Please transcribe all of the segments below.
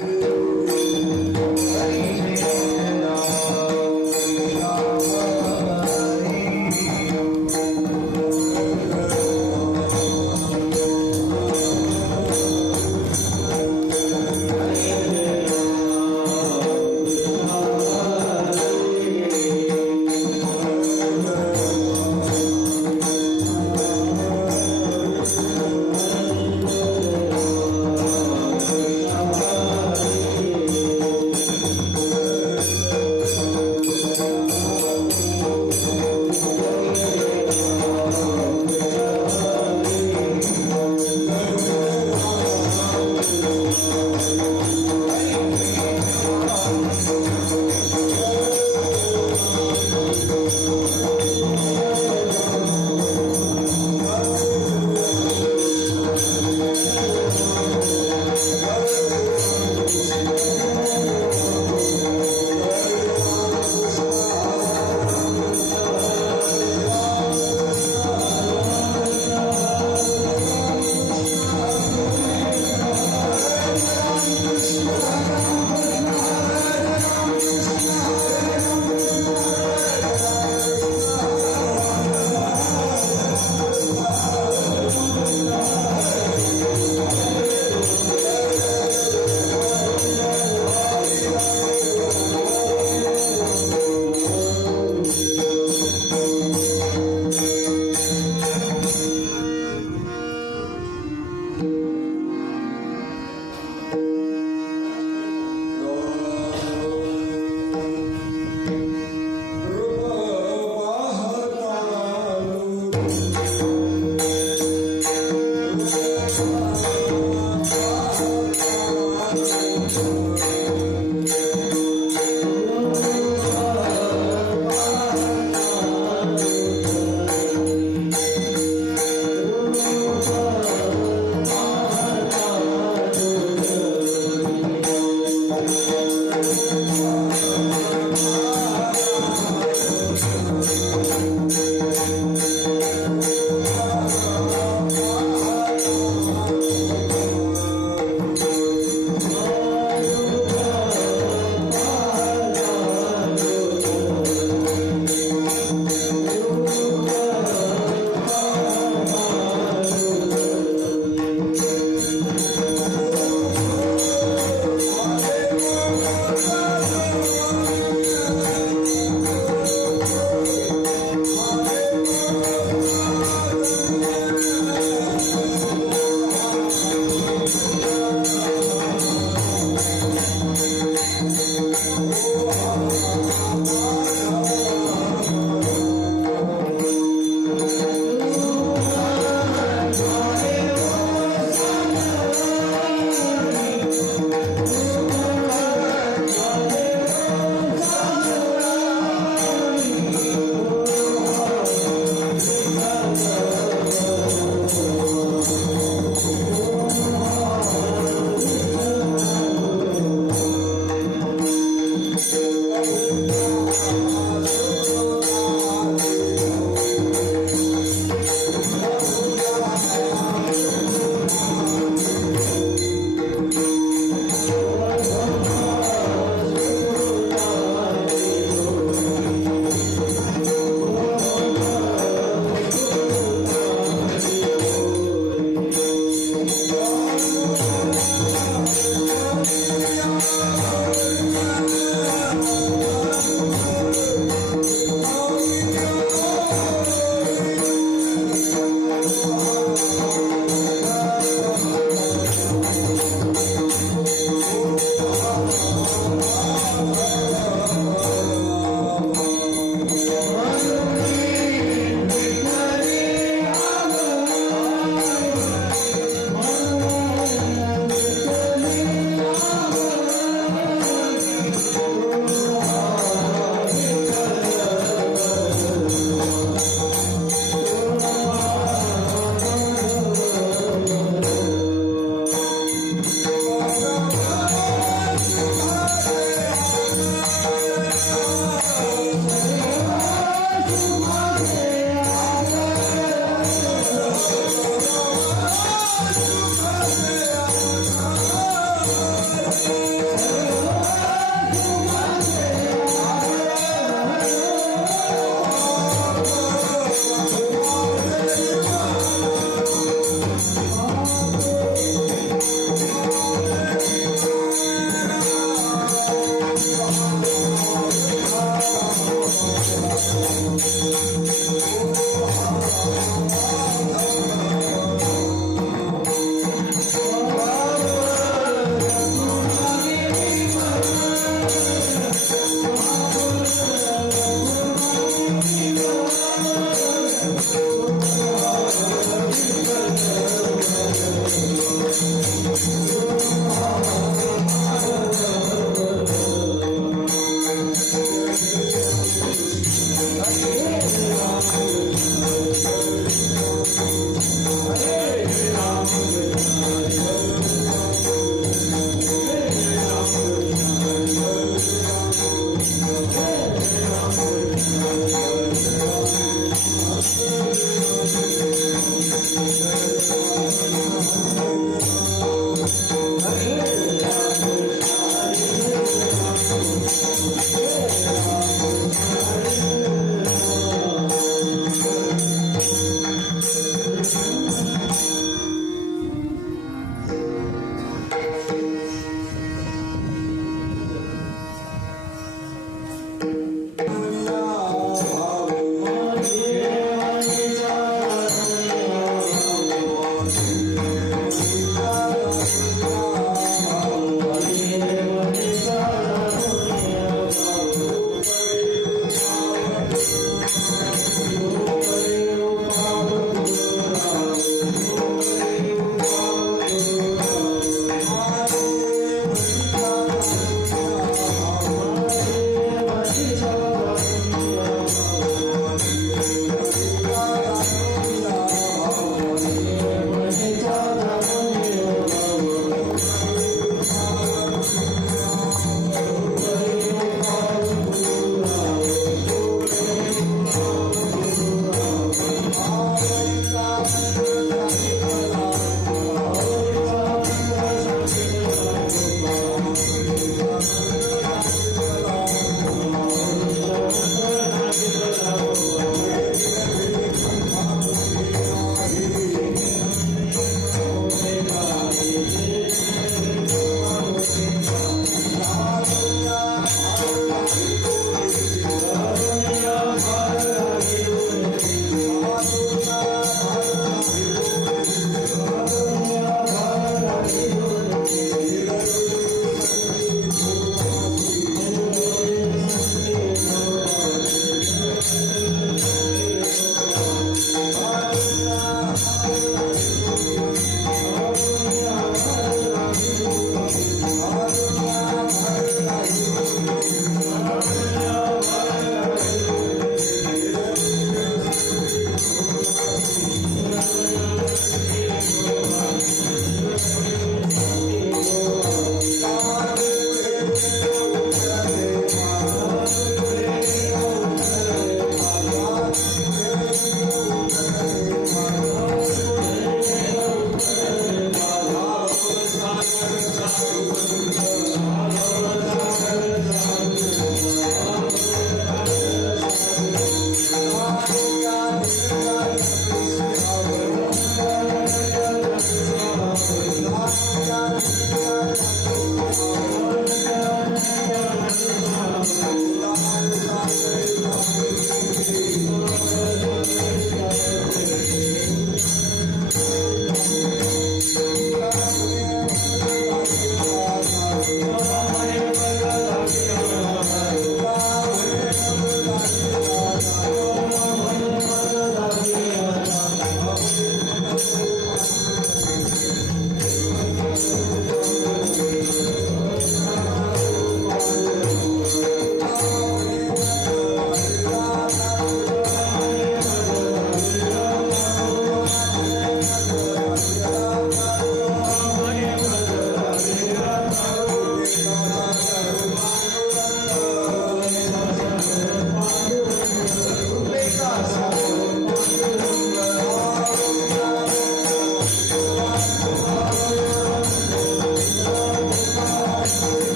Hare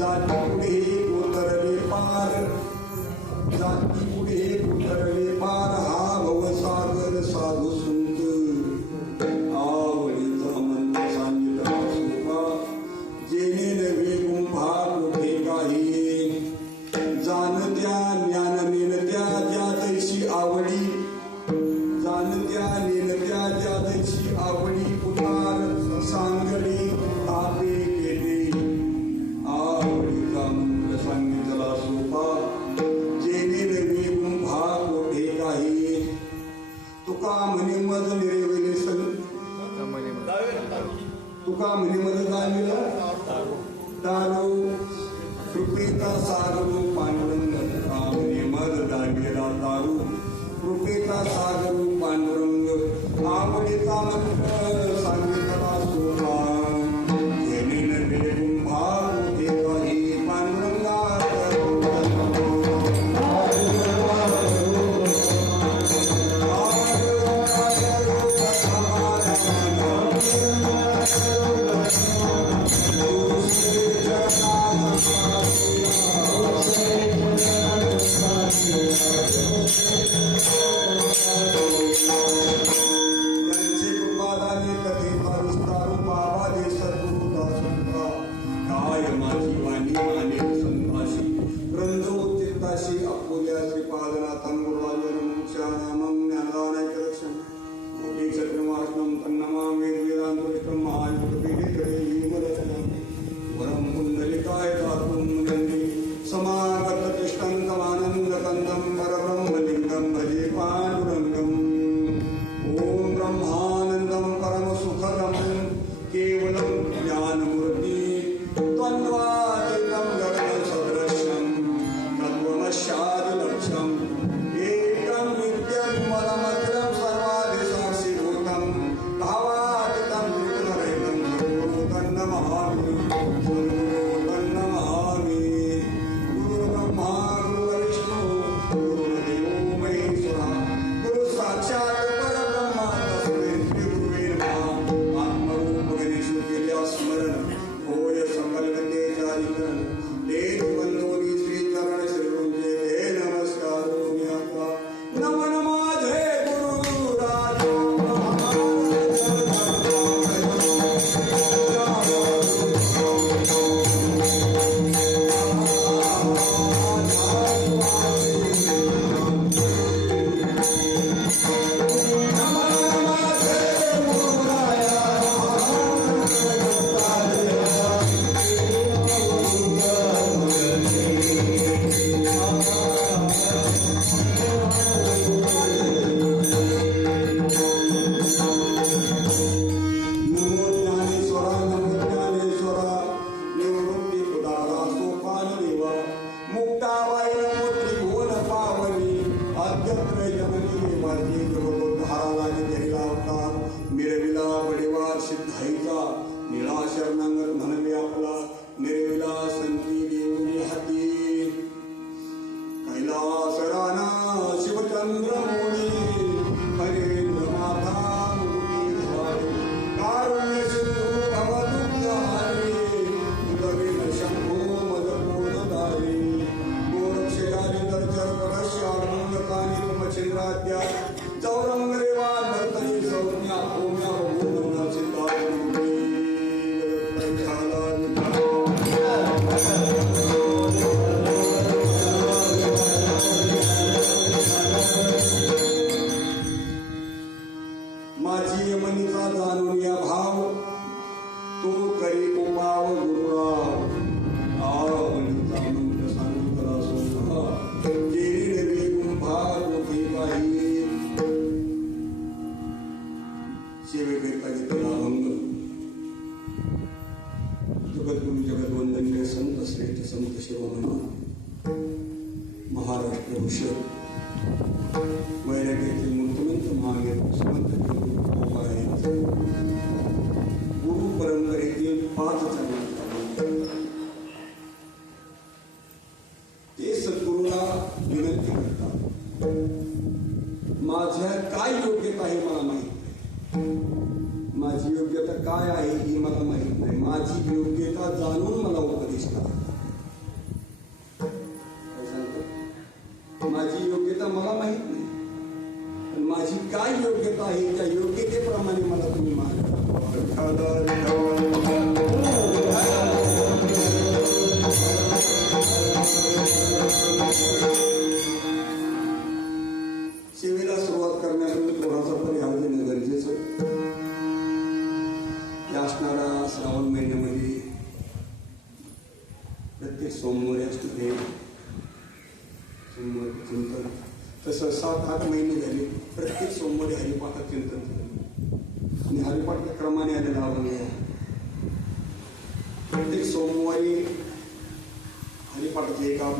जाती पुढे उतरले पार, जाती पुढे उतरले पार, हा भवसागर साधू संत आवडीचा मंत्र सांगितला सोपा, जेणे नवे गुंफा कुठे काही, जाणत्या ज्ञान नेनत्या ज्या तैशी आवडी, जाणत्या नेनत्या ज्या तैशी आवडी, उतार सांगली तापे केले, आवडीचा मंत्र सांगितला सोपा, जेणे नवे गुंफा कोठे काही, तुका म्हणे मज निरेवले सण, तुका म्हणे मज जाणीला दारू, कृपेचा सागरू पांडुरंग, तुका म्हणे मज दागेला दारू, कृपेचा सागरू पांडुरंग, आवडीचा मंत्र सांगितला सोपा, जेणे नवे गुंफा कोठे काही, पांडुरंगा त्यांचे कृपादाने कथेचा विस्तारू, बाबा दे सद्गुरु दासंता, काय माझी वाणी अनेक संताशी, ग्रंथोचिताशी अपुल्याशी पादनाथं गुरुराजन मोक्षानामं ज्ञानदानैकरक्षं, कोटी सत्यमाष्टं तन्नमां वेदवेदान्तविक्रम महायुगपीठिकरे युगरत्नं, वरं पुण्डलिकाय दातुं गन्धि समागततिष्ठन्तमानन्दकन्दं परब्रह्मलिङ्गं भजे पाण्डुरङ्गम्, ॐ ब्रह्मानन्दं परमसुखदं केवलं ज्ञानमूर्ति, त्वन्वातीतं गगनसदृशं तत्त्वमस्यादिलक्ष्यम्, एकं नित्यनिर्मलमखिलं सर्वादिशाक्षिभूतं, भावातीतं विघ्नरहितं सद्गुरु तन्नमामि, सद्गुरु तन्नमामि, गुरुर्ब्रह्मा गुरुर्विष्णु गुरुर्देवो महेश्वरः, गुरु साक्षात् परब्रह्म तस्मै श्री गुरुवे नमः, आत्मरूप गणेश केल्या स्मरण, होय सकल विद्येचारिकरण, तेज बंधोनी श्री चरण शिरोंचे हे नमस्कार मी आता, नमन माझे गुरु राजा नमो ज्ञानेश्वरा, नमो ज्ञानेश्वरा, निवृत्ती पुदारा सोपान देवा, मुक्ताबाई नमो त्रिभुवन पावनी, अद्यत्र जननी माझी जगदोद्धारा लागी देला अवतार, मिरविला बडेवार सिद्धाईचा, निळाशर नांगर म्हणले आपला, मिरविला संती देऊनी हाती, कैलास राणा शिवचंद्र मोनी, हरेंद्रनाथा मुकुटी धारी, कारुण्य सिंधू भवदुद्धारी, उदगिन शंभो मदपूर्णधारी, गोरक्षयारी दर्जर परश्यानंदकानी मच्छिंद्राद्या, चौरंग रेवा नर्तनी सौज्ञा ओम्या बहुनम्ना सिद्धारूपी, माझी यमनीचा जाणून या भाव, तो करी उपाव गुरुराव, आवडीचा मंत्र सांगितला सोपा, जेणे नवे गुंफा कोठे काही, सेवेकरिता घेतला अभंग, जगद्गुरु जगद्वंदनीय संत श्रेष्ठ संत शिरोमणी महाराष्ट्र भूषण वैराग्यातील मूर्तिमंत महावीर सुमंत गुरु परंपरेतील 5 ते सद्गुरूला विनंती करतात, माझ्या काय योग्यता आहे मला माहित नाही, माझी योग्यता काय आहे ही मला माहित नाही, माझी योग्यता जाणून मला उपदेश करा. काय योग्यता आहे त्या योग्यतेप्रमाणे मला तुम्ही मार्ग सेवेला सुरुवात करण्यापूर्वी थोडासा परिहार देणं गरजेचं या असणारा श्रावण महिन्यामध्ये प्रत्येक सोमवारी असतो ते सोमवारी चिंतन. तसं 7-8 महिने झाले प्रत्येक सोमवारी हरिपाठात चिंतन झालं आणि हरिपाठाच्या क्रमाने आलेला आवडले. प्रत्येक सोमवारी हरिपाठाचे एका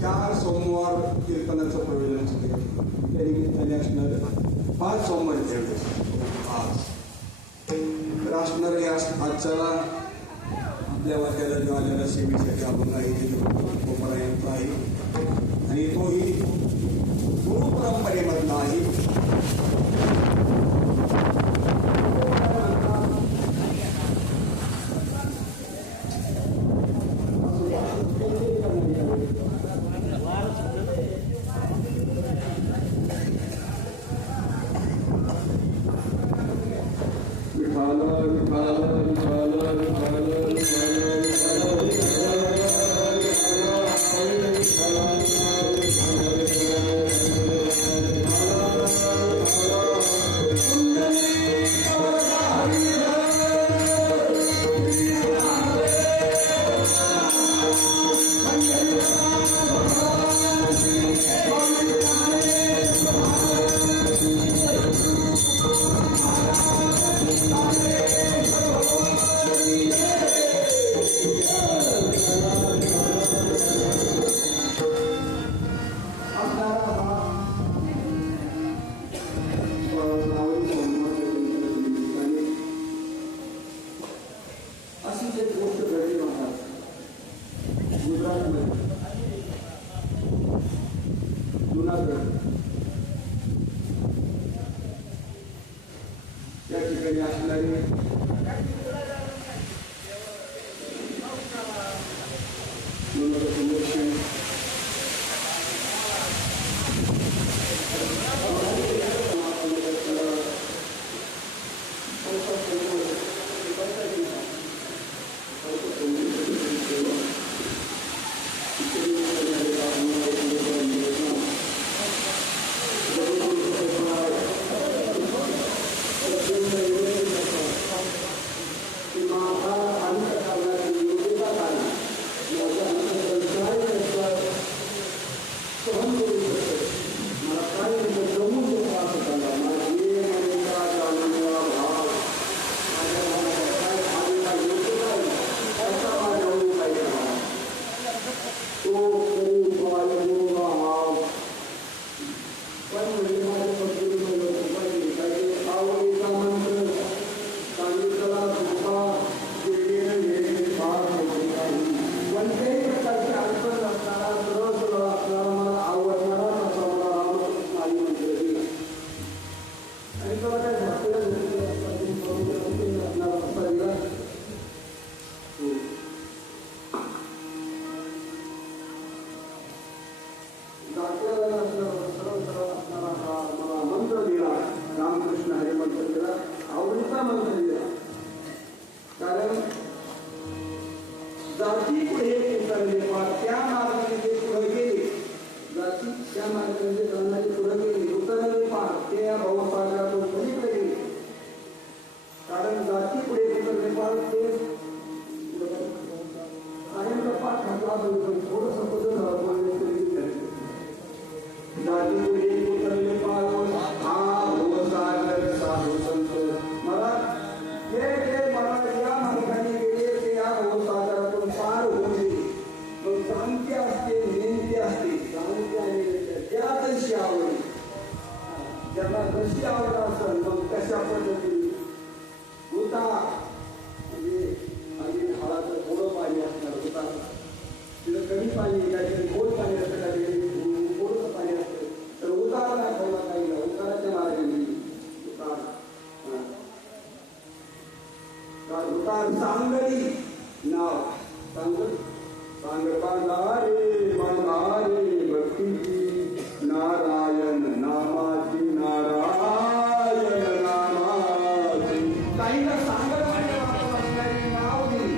चार सोमवार कीर्तनाचं प्रयोजन असते. त्या निमित्ताने असणार 5 सोमवारी आज तर असणार या आजच्याला आपल्या वाट्याला जो आलेला सेवेसाठी अभंग आहे गोपाळा यांचा आहे आणि तोही गुरु परंपरेमधला आहे. या ठिकाणी असणारे जाती पुढे उतरले त्या मार्गाने ते पुढे गेले जाती त्या मार्गाने जाणारे पुढे गेले उतरले पार ते या भवसागरातून पलीकडे गेले. कारण जाती पुढे उतरले पार ते सायंचा पाठ घातला थोडस बदल जाती पुढे उतरले पार हा भवसागर साधू संत मला जे मला या मार्गाने गेले ते या भवसागरातून पार होते. मग शांती असते विनंती असते शांती आणि त्या तशी आवड ज्यांना कशी आवड असेल मग कशा पद्धतीने होता म्हणजे आणि हाडाचं थोडं पाणी असणार होता तिथं कमी पाणी या ठिकाणी गोड पाणी असतं त्या ठिकाणी थोडंसं पाणी असतं तर उतार दाखवला काही ना उताराच्या मार्गाने उतार सांगली नाव सांगल सांगतानारे मंदारे भक्तीची नारायण नामाची नारायण नामाची काहीला सांगत असणारी नाव दिली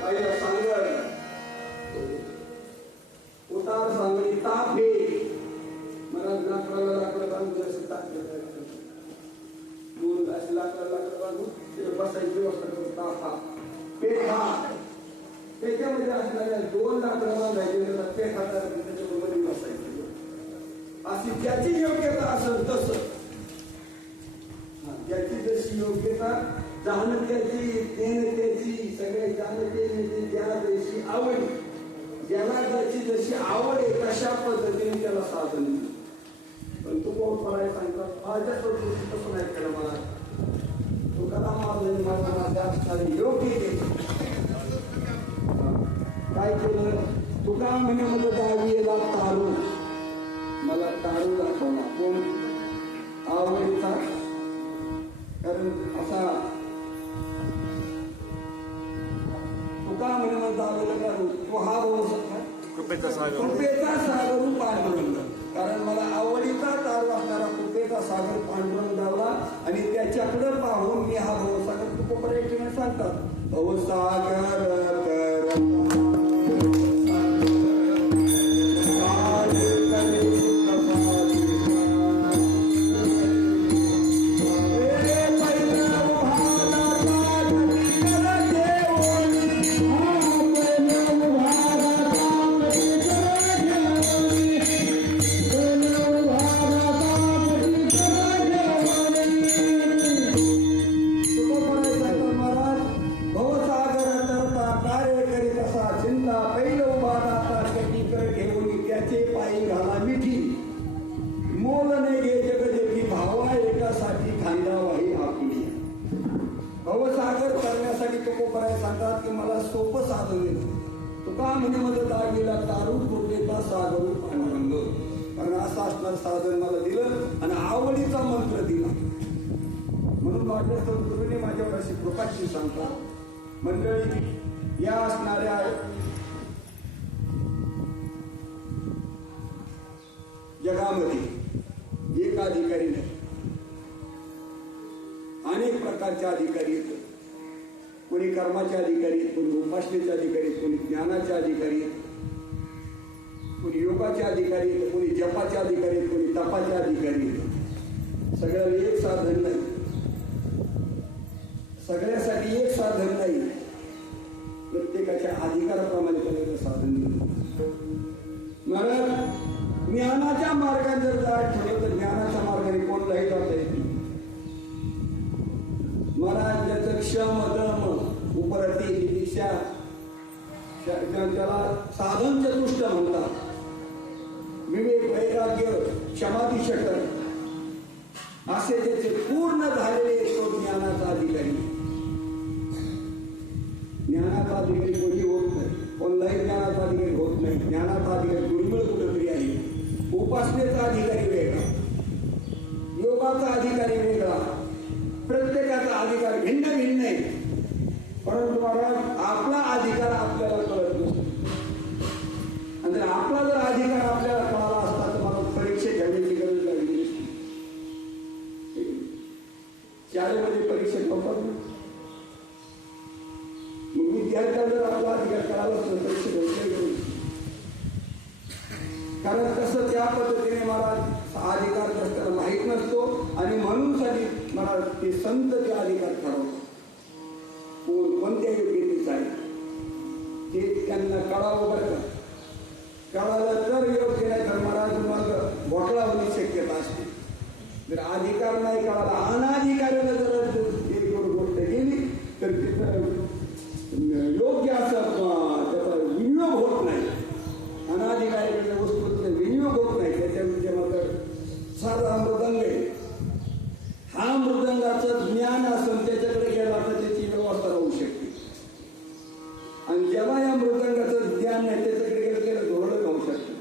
काहीला सांगत उतार सांगली ताप हे मला लाकडाला बांधून असे ताप दूर असे लाकडाला बांधून तिथे बसायची व्यवस्था करून ताप पेठा त्याच्यामध्ये असणाऱ्या 2 लाकडं बांधायचे पेठा त्याच्यामध्ये बसायचे अशी ज्याची योग्यता असेल तसं ज्याची जशी योग्यता जाणत्याची देणत्याची सगळे जाणते ज्याला जशी आवड ज्याला ज्याची जशी आवड आहे तशा पद्धतीने त्याला साधन पण तू कोण करायला सांगतात माझ्या तसं नाही केलं मला तुकाराम योग्य काय केलं तुका म्हणे दहावीला तारू मला तारू दाखवला कोण आवडीचा कारण असा तुका म्हणे दहावीला तारू तो हा कृपेचा सागर पांडुरंग कारण मला आवडीचा तारू असणारा कृपेचा सागर पांडुरंग दावला आणि त्याच्याकडे पाहून मी हा भवसागर तुकोपरायटीने सांगतात भवसागर सांगतात की मला सोपं साधन दिलं तुका म्हणे दावीला तारू कृपेचा सागर पांडुरंग कारण असं असणार साधन मला दिलं आणि आवडीचा मंत्र दिला म्हणून माझ्या संस्कृतीने माझ्यावर अशी कृपाची सांगतात मंडळी या असणाऱ्या जगामध्ये एक अधिकारी नाही अनेक प्रकारचे अधिकारी आहेत कोणी कर्माचे अधिकारी आहेत कोणी उपासनेचे अधिकारी आहेत कोणी ज्ञानाचे अधिकारी आहेत कोणी योगाचे अधिकारी आहेत कोणी जपाचे अधिकारी आहेत कोणी तपाचे अधिकारी आहेत सगळ्याला एक साधन नाही सगळ्यासाठी एक साधन नाही प्रत्येकाच्या अधिकाराप्रमाणे त्याला साधन दिलं महाराज ज्ञानाच्या मार्गाने जर जायचं ठरलं तर ज्ञानाच्या मार्गाने कोणलाही जाता येत महाराज ज्याचं क्षम दम उपरती दीक्षा त्याला साधन चतुष्ट म्हणतात विवेक वैराग्य क्षमाधी षटक असे त्याचे पूर्ण झालेले तो ज्ञानाचा अधिकारी ज्ञानाचा अधिकारी कोणी होत नाही कोणताही ज्ञानाचा अधिकारी होत नाही ज्ञानाचा अधिकारी दुर्मिळ कुठेतरी आहे उपासनेचा अधिकारी वेगळा योगाचा अधिकारी वेगळा प्रत्येकाचा अधिकार भिन्न भिन्न आहे परंतु महाराज आपला अधिकार आपल्याला कळत नसतो आणि आपला जर अधिकार आपल्याला कळाला असता तर मला परीक्षा घ्यायची गरज लागली नसती शाळेमध्ये परीक्षा ठेवतात ना मग विद्यार्थ्याला जर आपला अधिकार कळाला असतो परीक्षा घ्यायची गरज कारण कसं त्या पद्धतीने महाराज अधिकार त्याला माहीत नसतो आणि म्हणून साठी महाराज ते संत ते अधिकार ठरवतात कोणत्या योग्यतेच आहे ते त्यांना कळावं बरं का कळालं तर योग्य नाही तर महाराज मग घोटाळा होण्याची शक्यता असते जर अधिकार नाही कळाला अनाधिकाराला जर एक गोष्ट गेली तर तिथं योग्य असं त्याचा विनियोग होत नाही अनाधिकाऱ्याच्या वस्तूचा विनियोग होत नाही त्याच्या मात्र साधा मृदंग आहे हा मृदंगाचं ज्ञान असून त्याच्याकडे गेला तर त्याची व्यवस्था राहू शकते आणि जेव्हा या मृदंगाचं ज्ञान नाही त्याच्याकडे गेलं त्याला धोरण राहू शकते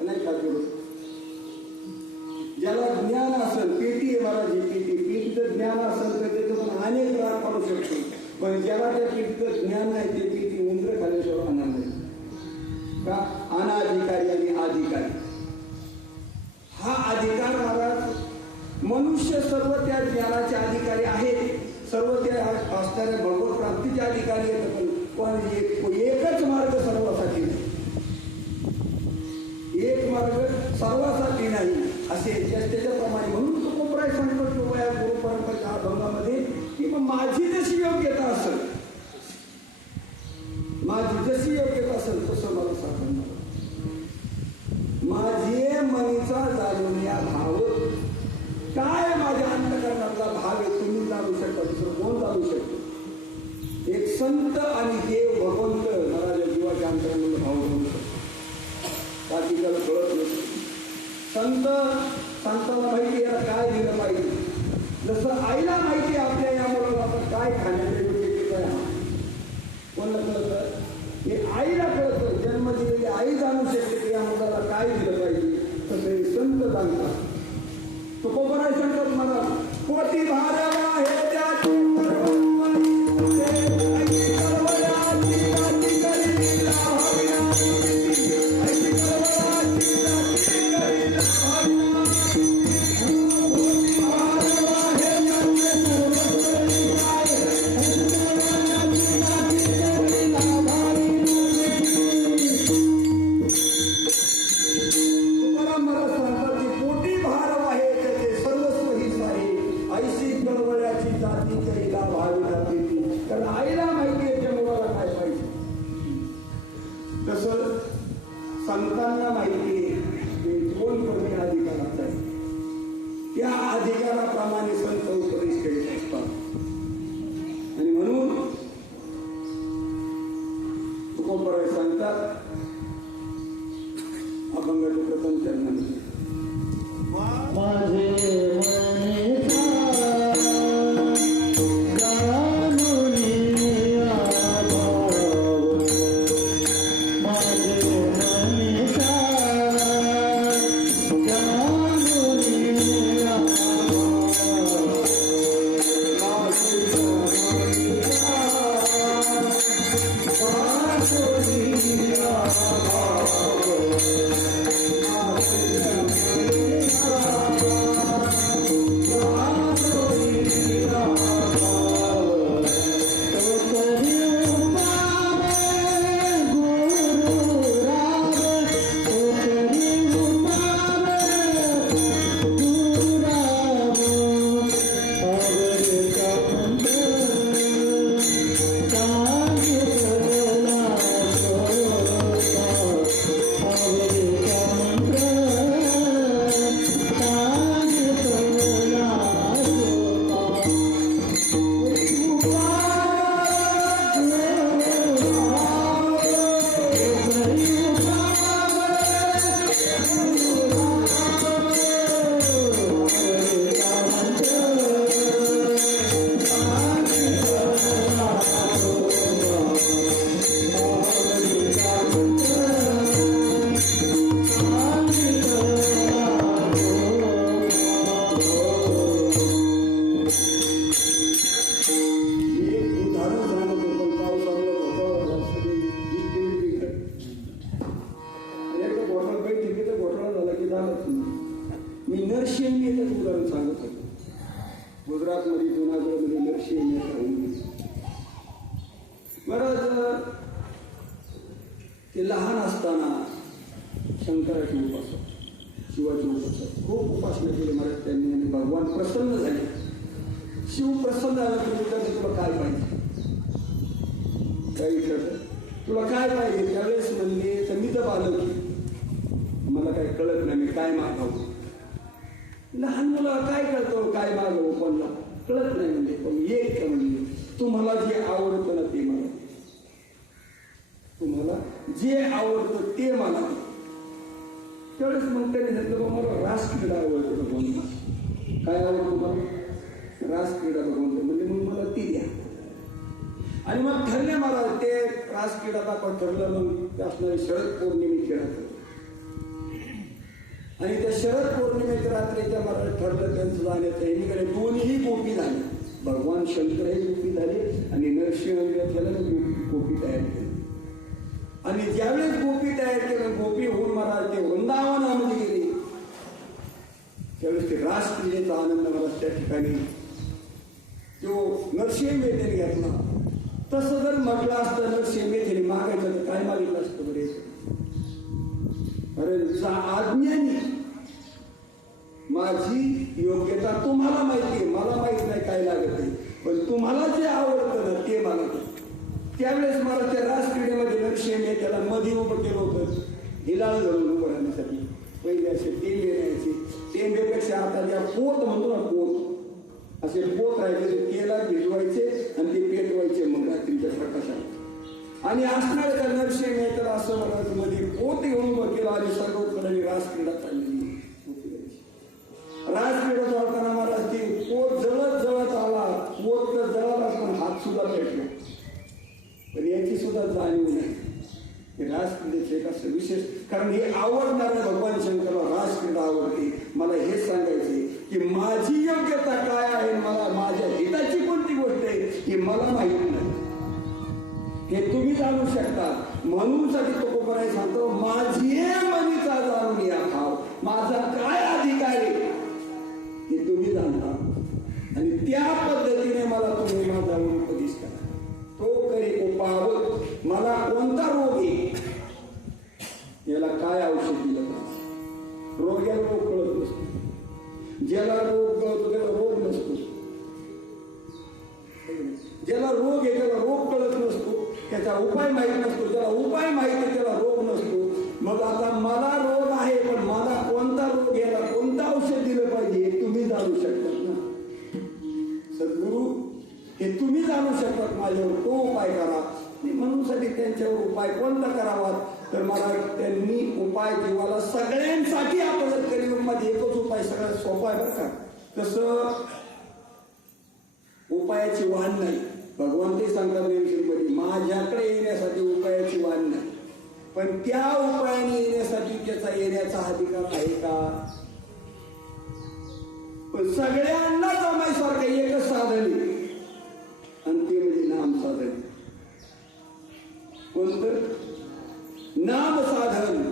नाही का ज्याला ज्ञान असेल पेटी आहे मला जी पेटी पेटीचं ज्ञान असेल तर त्याच्यातून अनेक राग पडू शकतो पण ज्याला त्या पिढीचं ज्ञान नाही ते पिढी उंदर खाल्याशिवाय खाणार नाही का. अनाधिकारी आणि अधिकारी हा अधिकार महाराज मनुष्य सर्व त्या ज्ञानाचे अधिकारी आहेत, सर्व त्या असणाऱ्या भगवत प्राप्तीचे अधिकारी आहेत, पण एकच मार्ग सर्वासाठी नाही, एक मार्ग सर्वासाठी नाही असे त्याच्याप्रमाणे. म्हणून तो कोपराय सांगतो किंवा या गुरु परंपरेच्या अभंगामध्ये की माझी जशी योग्यता असेल, माझी जशी योग्यता असेल तसं मला सापडणार. माझे मनीचा जाणून या भाव काय माझ्या अंतकरणातला भाव आहे तुम्ही जाणू शकता, दुसरं कोण जाणू शकतो. एक संत आणि देव भगवंत महाराज जीवाच्या अंतकरणातला भाव जाणू शकतो, बाकी त्याला कळत नसतं. संतांना माहिती याला काय दिलं पाहिजे, जसं आईला माहिती आपल्या या मुलाला आपण काय खाण्याचे कोणाला कळतं, हे आईला कळतं. जन्म दिलेली आई जाणू शकते की या मुलाला काय दिलं पाहिजे, तसे संत जाणतात. तो कोपराय सांगतात मला पोटी भारवा हे त्याची संतांना माहिती कोण कमी अधिकाराचा आहे, त्या अधिकाराप्रमाणे संत उपदेश करीत असतात. आणि म्हणून तुकोबराय सांगतात अभंगाच्या प्रथम चरणामध्ये माझे मी नरशिंग उदाहरण सांगत होतो. गुजरातमध्ये जुनागडमध्ये नरशिंग महाराज ते लहान असताना शंकराची उपासना, शिवाची उपासना खूप उपासना केली महाराज त्यांनी. आणि भगवान प्रसन्न झाले. शिव प्रसन्न झाला की तुला काय पाहिजे, काही ठरलं तुला काय पाहिजे. त्यावेळेस म्हणले तर मी तर बालक मला काही कळत नाही, मी काय मागावं. लहान मुलाला काय कळतं काय मागावं, कोणला कळत नाही. म्हणजे पण एक म्हणजे तुम्हाला जे आवडतं ना ते मला, तुम्हाला जे आवडतं ते मला. त्यावेळेस मग त्यांनी सांगितलं मला रास क्रीडा आवडतं भगवंत. काय आवडतं मला, रास क्रीडा भगवंत. म्हणजे मग मला ती द्या. आणि मग ठरले मला ते रास क्रीडा आपण ठरलं. मग असणारे शरद पौर्णिमे खेळायचं. आणि त्या शरद पौर्णिमेच्या रात्रीच्या मला ठरलं त्यांचं जाण्याचं. दोन्ही गोपी झाले. भगवान शंकरही गोपी झाले आणि नरसिंह त्याला गोपी तयार केली. आणि ज्यावेळेस गोपी तयार केलं, गोपी होऊन महाराज ते वृंदावनामध्ये गेले, त्यावेळेस ते रासक्रीडेचा आनंद मला त्या ठिकाणी तो नरसिंह मेहतेने घेतला. तसं जर म्हटलं असतं नरसिंह मेहतेने मागायचं तर काय मागितलं असतं बरे? अरे आज्ञानी माझी योग्यता तुम्हाला माहिती आहे, मला माहित नाही काय लागत आहे, पण तुम्हाला जे आवडतं ना ते मला. त्यावेळेस मला त्या रासक्रीडेमध्ये नरसिंह मेहतेला मध्ये उभं केलं होतं, हिलाळ धरून उभं राहण्यासाठी. पहिले असे टेंबे राहायचे, टेंबेपेक्षा आता ज्या पोत म्हणतो ना, पोत असे पोत राहायचे, तेलात भिजवायचे आणि ते पेटवायचे मग रात्रीच्या प्रकाशात. आणि असणार त्या नरसिंह मेहतेला असं म्हणायचं मध्ये पोत घेऊन उभं केलं आणि सर्वकडे रासक्रीडा चाललेली. रासक्रीडा चालताना मला ते पोत जळत जळत आला, पोत तर जळाला पण हात सुद्धा पेटला, पण याची सुद्धा जाणीव नाही. हे रासक्रीडेचे एक असं विशेष, कारण हे आवडणाऱ्या भगवान शंकरला रासक्रीडा आवडते. मला हे सांगायचे की माझी योग्यता काय आहे, मला माझ्या हिताची कोणती गोष्ट आहे ही मला माहित नाही, हे तुम्ही जाणू शकता. म्हणून साठी तो कोपराय सांगतो, माझी मनीचा जाणून या भाव, माझा काय अधिकार आहे हे तुम्ही जाणता, आणि त्या पद्धतीने मला तुम्ही माझा उपदेश करा. तो करी उपाव, मला कोणता रोग आहे, याला काय औषध दिलं पाहिजे. रोग्याला रोग कळत नसतो, ज्याला रोग कळतो त्याला रोग नसतो, ज्याला रोग आहे त्याला रोग कळत नसतो, त्याचा उपाय माहीत नसतो, ज्याला उपाय माहिती आहे त्याला रोग नसतो. मग आता मला रोग आहे, पण मला कोणता रोग, याला कोणतं औषध दिलं पाहिजे हे तुम्ही जाणू शकतात ना सद्गुरू, हे तुम्ही जाणू शकतात. माझ्यावर तो उपाय करा. म्हणून साठी त्यांच्यावर उपाय कोणता करावा, तर मला त्यांनी उपाय जीवाला सगळ्यांसाठी आपण कलियुगमध्ये एकच उपाय सगळ्यात सोपा आहे बरं का. तसं उपायाची वाण नाही. भगवान ते सांगतात मध्ये, माझ्याकडे येण्यासाठी उपायाची वाण नाही, पण त्या उपायाने येण्यासाठी त्याचा येण्याचा अधिकार आहे का. पण सगळ्यांना जमायसारखं एकच साधन आहे, आणि ते म्हणजे नाम साधन. कोणतं? नाम साधन.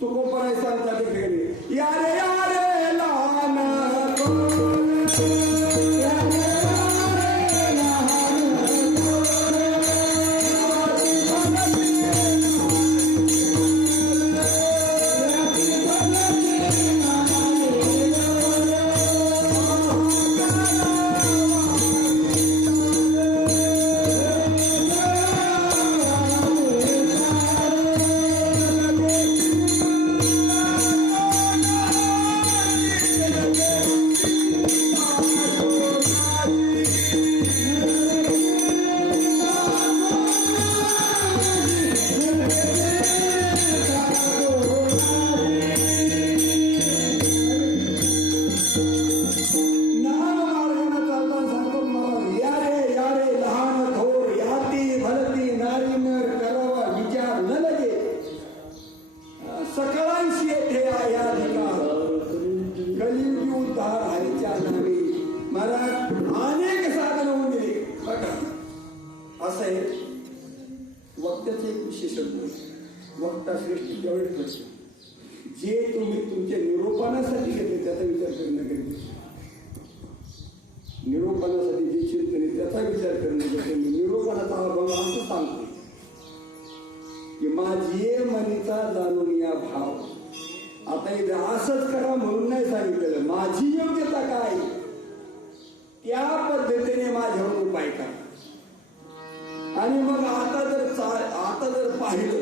तुकोपराय सांगतात ते, यारे यारे लहान वक्त्याचं एक विशेषत्व, वक्ता श्रेष्ठ जेवढे करतो, जे तुम्ही तुमच्या निरोपणासाठी घेतले त्याचा विचार करणं गरजेचं. निरोपणासाठी जे चिंतन आहे त्याचा विचार करणं गरजेचं. निरोपणाचा अभाव असं सांगतो की माझी मनीचा जाणून या भाव. आता इथे असंच करा म्हणून नाही सांगितलेलं, माझी योग्यता काय त्या पद्धतीने माझ्यावर उपाय करा. आणि मग आता जर पाहिलं,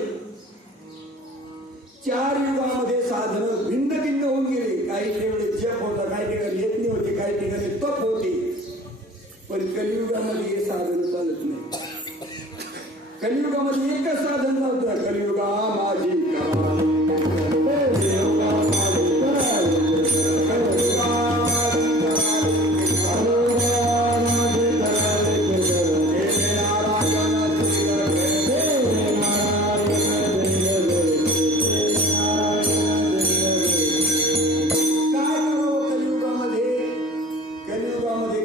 4 युगामध्ये साधनं भिन्न भिन्न होऊन गेले. काही ठिकाणी जप होता, काही ठिकाणी यज्ञ होते, काही ठिकाणी तप होते, पण कलियुगामध्ये हे साधन चालत नाही. कलियुगामध्ये एकच साधन चालतं, कलियुगा माझी कलियुगामध्ये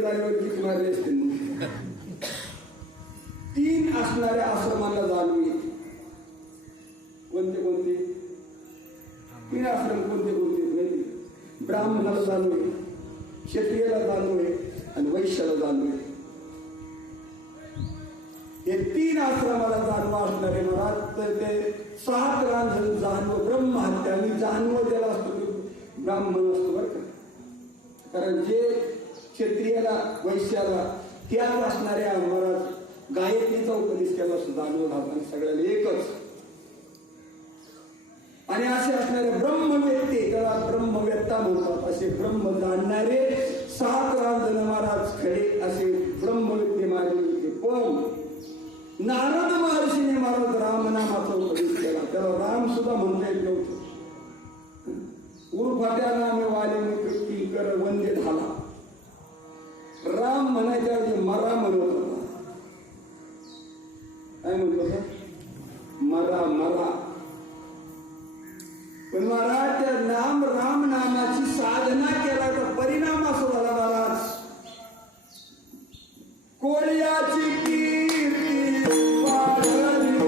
जागेवर किती मारले असते. 3 असणाऱ्या आश्रमाला जाणवे. कोणते कोणते 3 आश्रम कोणते कोणते? ब्राह्मणाला जाणवे, क्षत्रियाला जाणवे आणि वैश्याला जाणवे. हे 3 आश्रमाला जाणव असणारे महाराज. तर ते 7 रांजण जाणव ब्रह्महत्या आणि जाणव ज्याला असतो ब्राह्मण असतो बरं का. कारण जे क्षत्रियाला वैश्याला त्याच असणाऱ्या महाराज गायत्रीचा उपदेश केला असतो जाणव घालताना सगळ्याला एकच. आणि असे असणारे ब्रह्मवेत्ते त्याला ब्रह्मवेत्ता म्हणतात. असे ब्रह्म जाणणारे 7 रांजण महाराज खडे असे ब्रह्मवेत्ते मारले होते. पण नारद महर्षीने महाराज रामनामाचा उपदेश केला. त्याला राम सुद्धा म्हणता येत नव्हतं. उर्फाट्या नामे वाले किंकर वंदे झाला. राम म्हणायच्या ऐवजी मरा म्हणत होता. काय म्हणतो मरा मरा. पण महाराज त्या राम नामाची साधना केला तर परिणाम असा झाला महाराज. कोळ्याची कीर्ती वाढली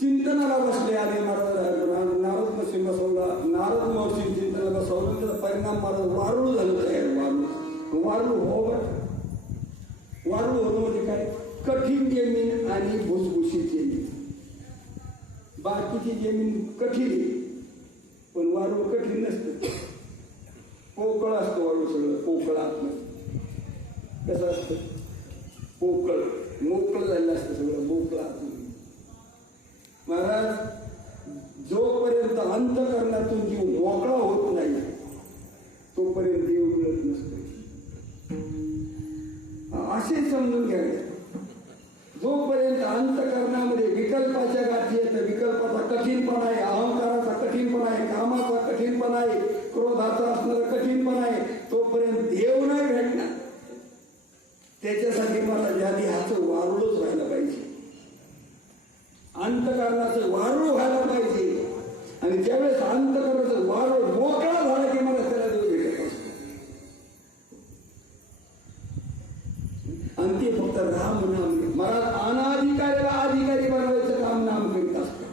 चिंतनाला बसले. आणि नारद नरसिंह बसवला. नारद महर्षी चिंतनाला बसवला. त्याचा परिणाम मला वारुळ झालं. वारुळ वारुळ हो वारुळ होणं म्हणजे काय? कठीण जमीन आणि भुसभुशीत जमीन. बाकीची जमीन कठीण आहे पण वारुळ कठीण नसतं. पोकळ असतं वारुळ सगळं. पोकळात कसं असतं? पोकळ मोकळं झालेलं असतं सगळं मोकळात. महाराज जोपर्यंत अंतःकरणातून जीव मोकळा होत नाही तोपर्यंत देव मिळत नसतो. असे समजून घ्यावे. जोपर्यंत अंतःकरणामध्ये विकल्पाच्या गाठी येतं, विकल्पाचा कठीणपणा आहे, अहंकाराचा कठीणपणा आहे, कामाचा कठीणपणा आहे, क्रोधाचा असणारा कठीणपणा आहे, तोपर्यंत देव नाही भेटणार. त्याच्यासाठी मला या देहाचं वारुळच व्हायला पाहिजे. अंतःकरणाचं वारुळ व्हायला पाहिजे. आणि ज्यावेळेस अंतःकरणाचं वारुळ मोकळा झाला की मला त्याला देव भेटत असतो. आणि ते फक्त राम नाम. मला अनाधिकाऱ्याला अधिकारी बनवायचं काम नाम करीत असतं.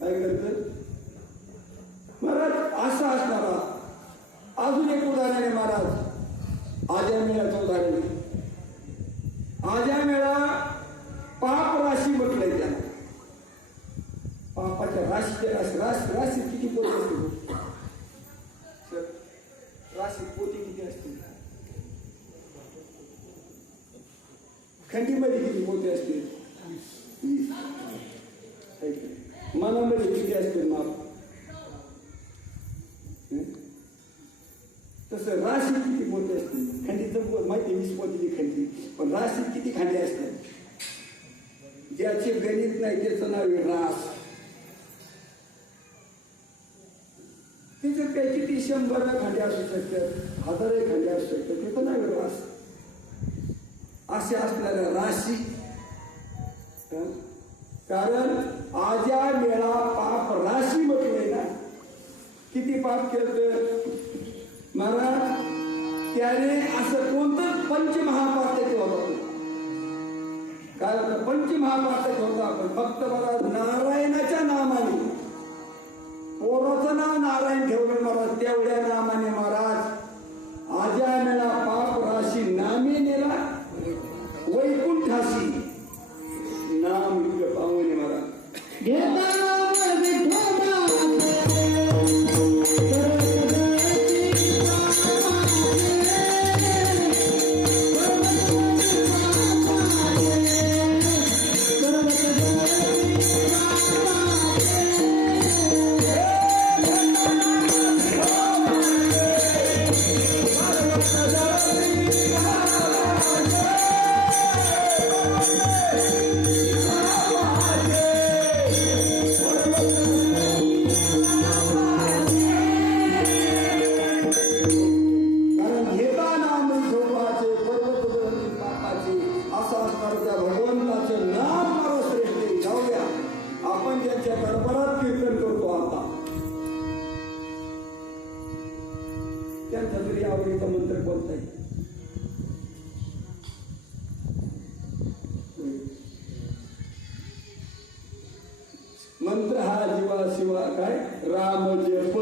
काय करत महाराज? असं असणारा अजून एक उदाहरण आहे महाराज. आजामेळाचं उदाहरण आहे. आजामेळा पाप राशी म्हटलंय त्याला. पापाच्या राशी किती पोती असते? राशी पोती किती असते? खंडीमध्ये किती पोते असते? 20. मनामध्ये किती असते माप? तसं राशी किती पोते असते? खंडीचं माहिती 20 पोतीची खंडी. पण राशीत किती खांडी असतात? ज्याचे गणित नाही त्याचं नाव आहे रास. त्याच्यात काही किती 100 खांडे असू शकतात, 1000 खांडे असू शकतात, त्याचं नाव आहे रास. असे असणाऱ्या राशी. कारण आजा मेळा पाप राशी म्हटलंय ना. किती पाप केलं महाराज? त्याने असं कोणतं पंचमहापातक होतं? काय होतं? पंचमहापातक होतं. आपण फक्त मला नारायणाच्या नामाने, पोराचं नाव नारायण ठेवलं महाराज, तेवढ्या नामाने महाराज आजा मेळा पाप राशी नामे नेला वैकुंठाशी. नाम इतकं पाहुणे महाराज. राम जप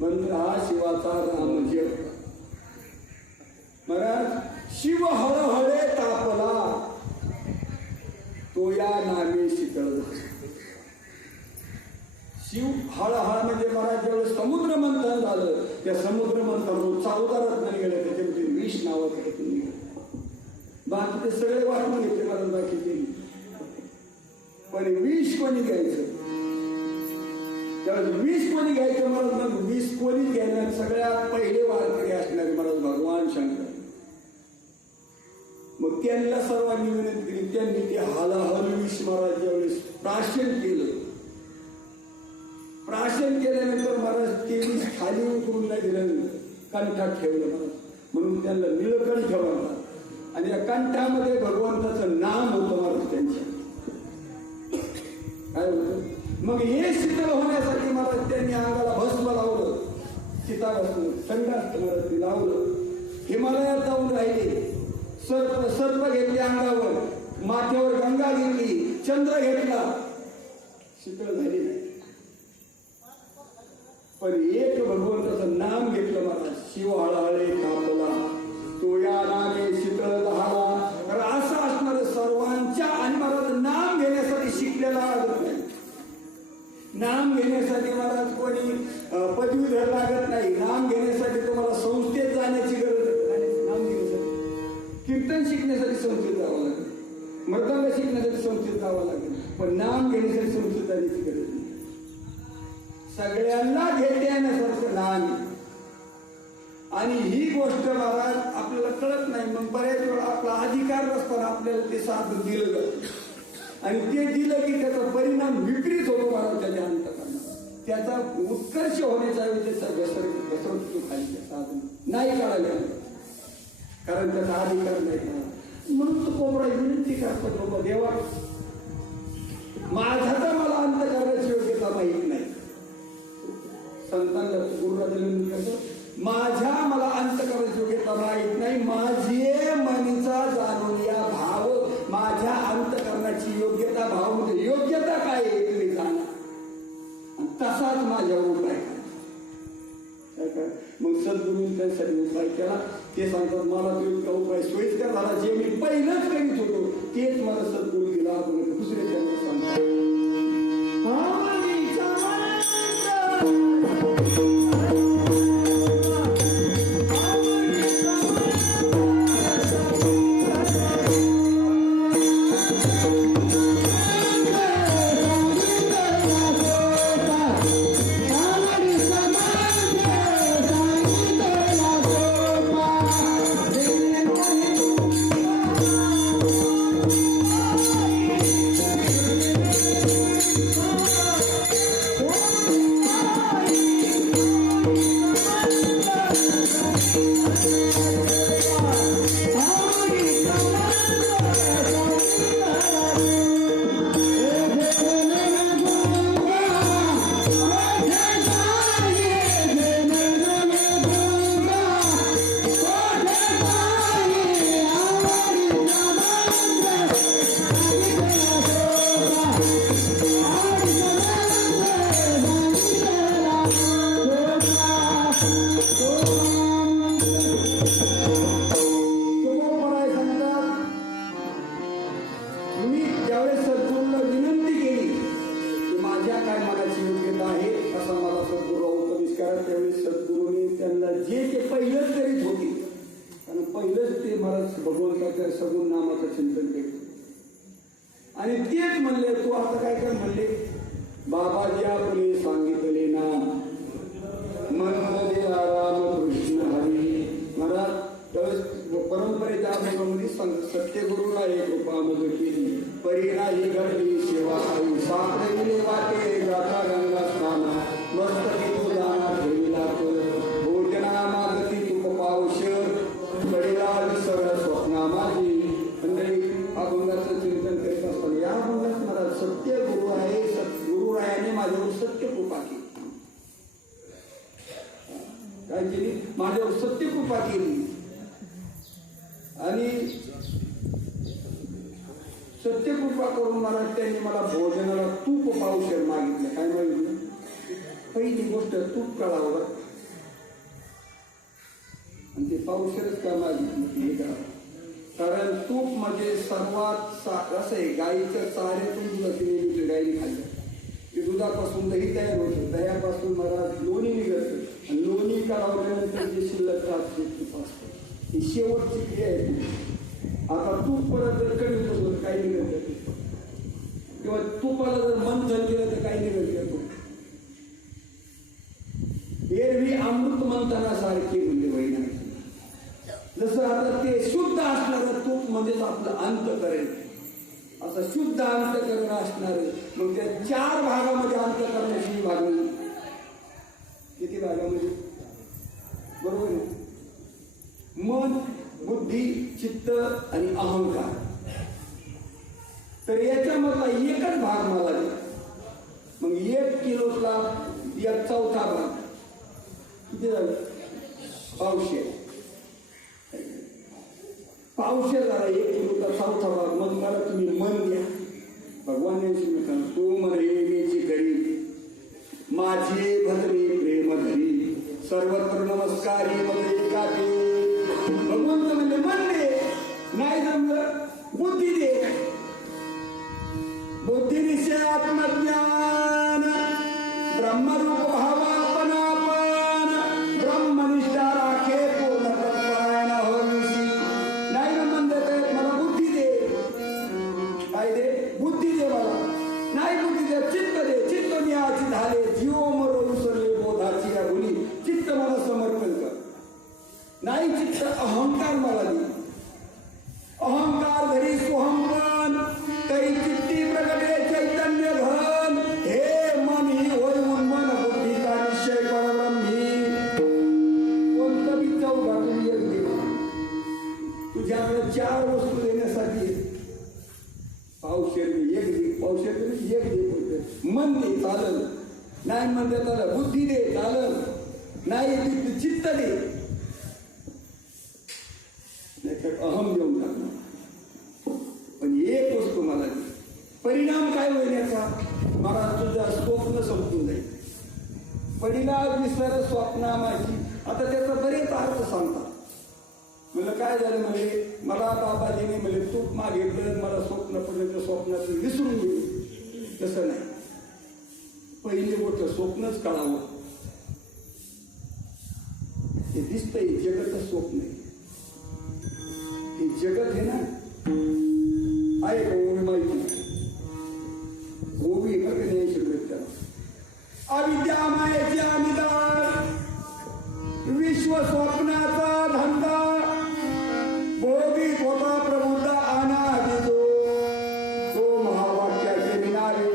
मंत्र हा शिवाचा राम जप. महाराज शिव हळहळे तापला तो या नामे शीतळ झाला. शिव हळहळ म्हणजे महाराज ज्यावेळेस समुद्र मंथन झालं त्या समुद्र मंथन 14 रत्न निघाले त्याच्यामध्ये विष नावाचं रत्न निघालं. बाकी ते सगळे वाटून घेतले कारण बाकीचे पण विष कोणी घ्यायचं त्यावेळेस विष कोणी घ्यायचं महाराज मग विष कोणी घ्यायला सगळ्यात पहिले वारकरी असणारे महाराज भगवान शंकर. मग त्यांना सर्वांनी विनंती केली त्यांनी ते हळहळ विष महाराज ज्यावेळेस प्राशन केलं. प्राशन केल्यानंतर महाराज ते विष खाली उतरून नाही दिलं कंठात ठेवलं महाराज म्हणून त्यांना निळकंठ ठेवला आणि या कंठामध्ये भगवंताचं नाम होतं महाराज त्यांच्या. काय होतं मग हे शीतल होण्यासाठी महाराज त्यांनी अंगाला भस्म लावलं. सीता भस्म संघात महाराज लावलं. हिमालयात जाऊन राहिले. सर्प घेतले अंगावर माथ्यावर गंगा घेतली चंद्र घेतला शीतळ झाली नाही. पण एक भगवंताचं नाम घेतलं महाराज शिव हळहळे तापला तो या नामे शीतळ झाला. तर असं असणार सर्वांच्या आणि महाराज नाम घेण्यासाठी शिकलेला लागत नाही. नाम घेण्यासाठी महाराज कोणी पदवीधर लागत नाही. नाम घेण्यासाठी तुम्हाला संस्थेत जाण्याची गरज नाही. नाम घेण्यासाठी कीर्तन शिकण्यासाठी संस्थेत जावं लागेल. मृदंग शिकण्यासाठी संस्थेत जावं लागेल. पण नाम घेण्यासाठी संस्थेत जाण्याची गरज नाही. सगळ्यांना घेते येण्यासारखं नाम. आणि ही गोष्ट महाराज आपल्याला कळत नाही. मग बऱ्याच वेळा आपला अधिकार नसताना आपल्याला ते साधन दिलं जातं आणि ते दिलं की त्याचा परिणाम विपरीत होतो महाराज त्याच्या अंतकरणात. त्याचा उत्कर्ष होण्याच्या ऐवजी घसरतो खाली साधन नाही कळालं कारण त्याचा अधिकार नाही. म्हणून तो कोबरा विनंती करतो बाबा देवा माझा तर मला अंत करण्याची योग्यता माहीत नाही. संतांना गुरुराजांनी कसं माझ्या मला अंत करण्याची योग्यता माहीत नाही. माझे मनीचा जाणून या भाव माझ्या अंत करण्याची योग्यता भाव म्हणजे योग्यता काय आहे तुम्ही जाणा तसाच माझ्यावर उपाय करा. मग सद्गुरूंनी त्यासाठी उपाय केला. ते सांगतात मला तो इतका उपाय सोयीस्कर झाला जे मी पहिलंच करीत होतो तेच मला सद्गुरू दिला. दुसरे त्यांना सांगतात भगवंताच्या सगुण नामाचं चिंतन केलं आणि तेच म्हणले तू आता काय कर म्हणले बाबाजी आपले सांगितले नाम मन मध्ये राम कृष्ण हरी. महाराज त्यावेळेस परंपरेच्या भागामध्ये सत्यगुरूला एक कृपामध्ये केली परी नाही घडली सेवा आई साखरेले वाटे गाथा गंगा स्नान मस्तकी तुझा ठेविला भोजना मागती तू पावशर कडेला विसर स्वप्ना माझी. मंडळी अभंगाचं चिंतन करीत असताना या अभंगात मला सत्य गुरु आहे. गुरुरायाने माझ्यावर सत्य कृपा केली. काय केली माझ्यावर सत्य कृपा केली आणि सत्य कृपा करून महाराज त्यांनी मला भोजनाला तूप पावशेर मागितलं. काय मागितलं पहिली गोष्ट तूप कळावं आणि ते पावसाळच का मागितली कारण तूप म्हणजे सर्वात असं आहे गाईच्या चाऱ्यातून दुधाची नेहमी गाईने खाल्लं ते दुधापासून दही तयार होतं दह्यापासून मला लोणी निघतं आणि लोणी काढवल्यानंतर जे शिल्लक राहते तूप असतं ही शेवटची क्रिया आहे आता तूप परत जर कमी होतं काही निघत किंवा तुपाला जर मंथन केलं तर काही निघत एरवी अमृत मंथनासारखी म्हणजे वैना जसं आता ते शुद्ध असणारं तूप म्हणजेच आपलं अंतःकरण असं शुद्ध अंतःकरण असणार मग त्या 4 भागामध्ये अंतःकरणाची विभागणी किती भागामध्ये बरोबर आहे मन बुद्धी चित्त आणि अहंकार तर याच्यामधला एकच भाग मला दे मग 1 किलोतला 1/4 भाग किती झालं पावशे झाला 1 किलोचा 1/4 भाग मग मला तुम्ही मन द्या भगवान यांची तो म्हणेची करी माझे भद्रे प्रेम धरी सर्वत्र नमस्कारी मध्ये भगवंत म्हणजे मन दे नाही जमलं बुद्धी दे बुद्धिनिश्चय आत्मज्ञान ब्रह्मरूप भावापनापन ब्रह्मनिष्ठा राखे पूर्ण तत्परायण होईशी नाही मन देत मला बुद्धी दे काय दे बुद्धी दे मला नाही बुद्धी दे चित्त मी आची झाले जीव मरो विसरले बोधाची या बोली चित्त मला समर्पण कर नाही चित्त अहंकार मला दे अहंकार धरी सोहंपन तरी चित्ती प्रगटे चैतन्य घन हे मन ही होय मन बुद्धीचा निश्चय परब्रह्मी कोणतं बी चौघातून एक दे तुझ्याकडे 4 वस्तू देण्यासाठी पावशेर एक दे पावशेर एक दे मन दे चालल नाही मन दे चालल बुद्धी दे चालल नाही चित्त दे अहम देऊन टाकणार पण एक वस्तू मला दे परिणाम काय होईल याचा मला तुझा स्वप्न संपून जाईल पडिला विसर स्वप्ना माझी आता त्याचा बरेच अर्थ सांगतात म्हणलं काय झालं म्हणजे मला बाबाजीने म्हणजे तूप मागितलं मला स्वप्न पडलं स्वप्नात विसरून गेलं तसं नाही पहिली गोष्ट स्वप्नच कळावं हे दिसतंय जगतच स्वप्न आहे हे जगत आहे ना आहे का ओवी माहिती ओवी नाही शकत त्याला अविद्यामायेचे निदान विश्व स्वप्नाचा धंदा भोगीत होता प्रबुद्ध अनादि तो महावाक्याचे निनावे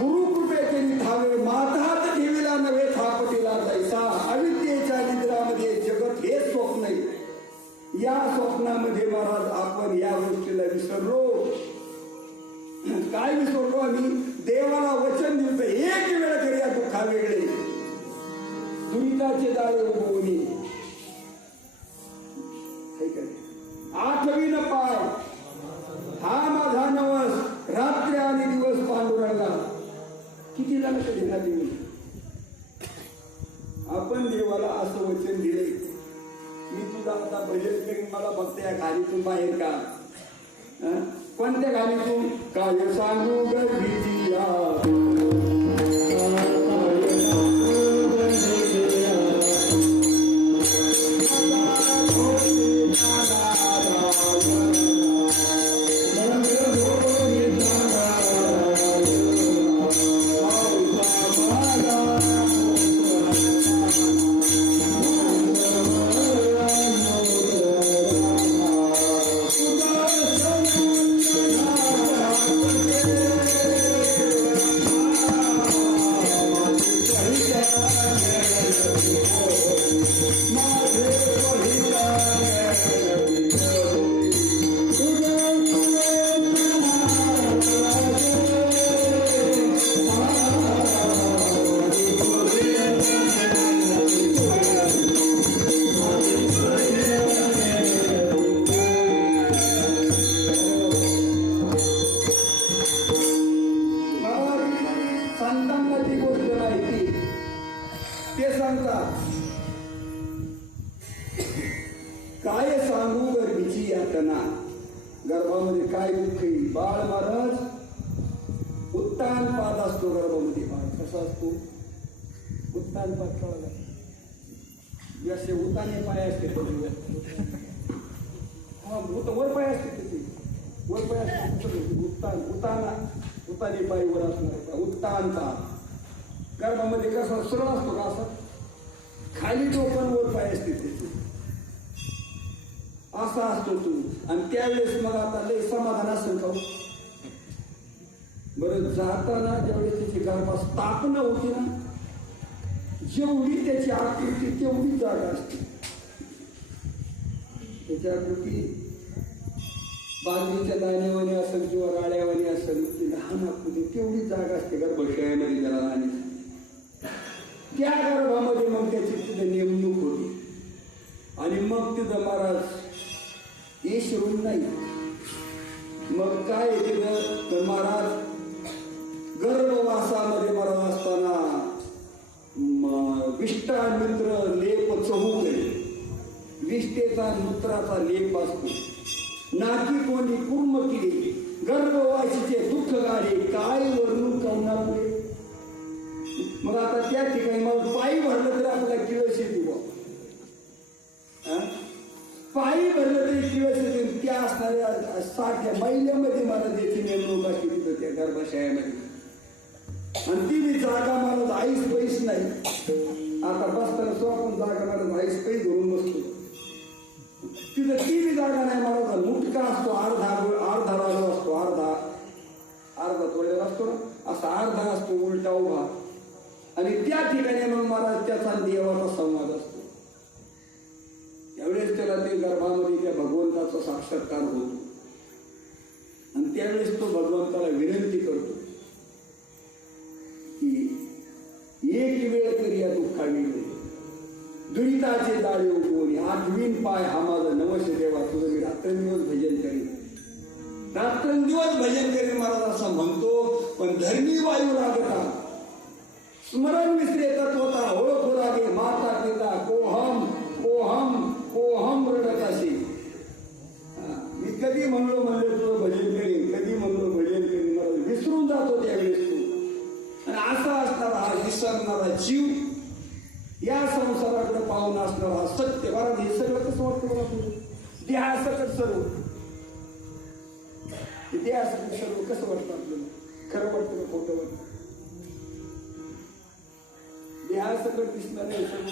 गुरुकृपेचे निधावे माताच ठेवीला नव्हे थापटीला जायचा अविद्येच्या निद्रामध्ये जगत हे स्वप्न आहे या स्वप्नामध्ये महाराज आपण या गोष्टीला विसरलो काय विसरलो आम्ही देवाला वचन दिलं एक वेळ तरी या दुःखा वेगळे दुरिताचे दाळे उभवणी 8वी पाय हा माझा नवस रात्री आणि दिवस पांडुरंगा किती जण घेण्यात येईल आपण देवाला असं वचन दिले मी तुझा आता भजन करीन मला फक्त या खालीतून बाहेर का कोणत्या खालीतून काय सांगू गीतिया गर्भामध्ये काय दुःख येईल. बाळ महाराज उत्तान पाद असतो गर्भामध्ये. बाळ कसा असतो? उत्तान पाद कळला. जसे उताने पाय असते वर पाय असते त्याचे, वर पाय असते उत्तान, उताने पाय वर असणार उत्तान पाद. गर्भामध्ये कसा सरळ असतो का? असा खाली टोपण वर पाय असते त्याचे, असा असतो तू. आणि त्यावेळेस मग आता लय समाधान असेल का? बरं जाताना ज्यावेळेस त्याची गर्भात स्थापना होती ना, जेवढी त्याची आकृती तेवढी जागा असते. त्याची आकृती बाजरीच्या दाण्यावानी असेल किंवा राळ्यावानी असेल, ती लहान आकृती तेवढी जागा असते गर्भशयामध्ये जरा राहण्याची. त्या गर्भामध्ये मग त्याची तिथं नेमणूक होती. आणि मग तिथं महाराज ईश्वरून नाही, मग काय तिथं तर महाराज गर्भवासामध्ये महाराज असताना विष्टा मित्र लेप चहूकडे, विष्टेचा मूत्राचा लेप असतो. नाकी कोणी कुर्म केली, गर्भवासीचे दुःख गाडे, काय वर्णून कवनापुढे. मग आता त्या ठिकाणी मग पायी भरलं तरी आपल्याला किळस येते बा. पायी भरलं तरी किळस येते. त्या असणाऱ्या 60 महिन्यामध्ये मला त्याची नेमणूक असते तिथं त्या गर्भाशयामध्ये. आणि ती बी जागा मला आईस पैस नाही. आता बसताना स्वतः जागा मला आईस पैस धरून बसतो तिथं. ती बी जागा नाही. मला मुटका असतो, अर्धा राजा असतो, अर्धा तोळ्यावर असतो ना, असा अर्धा असतो उलटा उभा. आणि त्या ठिकाणी मग महाराज त्याचा देवाचा संवाद असतो. त्यावेळेस त्याला ते गर्भामध्ये त्या भगवंताचा साक्षात्कार होतो. आणि त्यावेळेस तो भगवंताला विनंती करतो की एक वेळ तरी या दुःखावी दुरिताचे जाळे उगवून आठवीन पाय हा माझा नवश देवा, तुझं मी रात्रंदिवस भजन करीन, रात्रंदिवस भजन करीन महाराज असं म्हणतो. पण धर्मी वायू लागता स्मरण विसरे तत्वता, ओळखू लागे माता पिता, कोहम कोहम कोहम रडत असे. मी कधी म्हणलो तुझं भजन करीन, कधी म्हणलो भजन करीन, मला विसरून जातो त्यावेळेस तू. आणि असा असणारा हा विसरणारा जीव, या संसाराकडे पाहून असणारा सत्य. कारण हे सगळं कसं वाटतं मला तुझं देहासकट सर्व, देहासकट सर्व कसं वाटतं आपल्याला? खरं वाटतं का खोटं वाटतं? देहासकट दिसणार आहे सर्व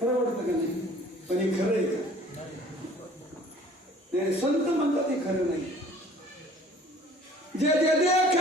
खरं वाटतं का नाही? पण हे खरं आहे का? नाही, संत म्हणतात हे खरं नाही. जे जे देखणे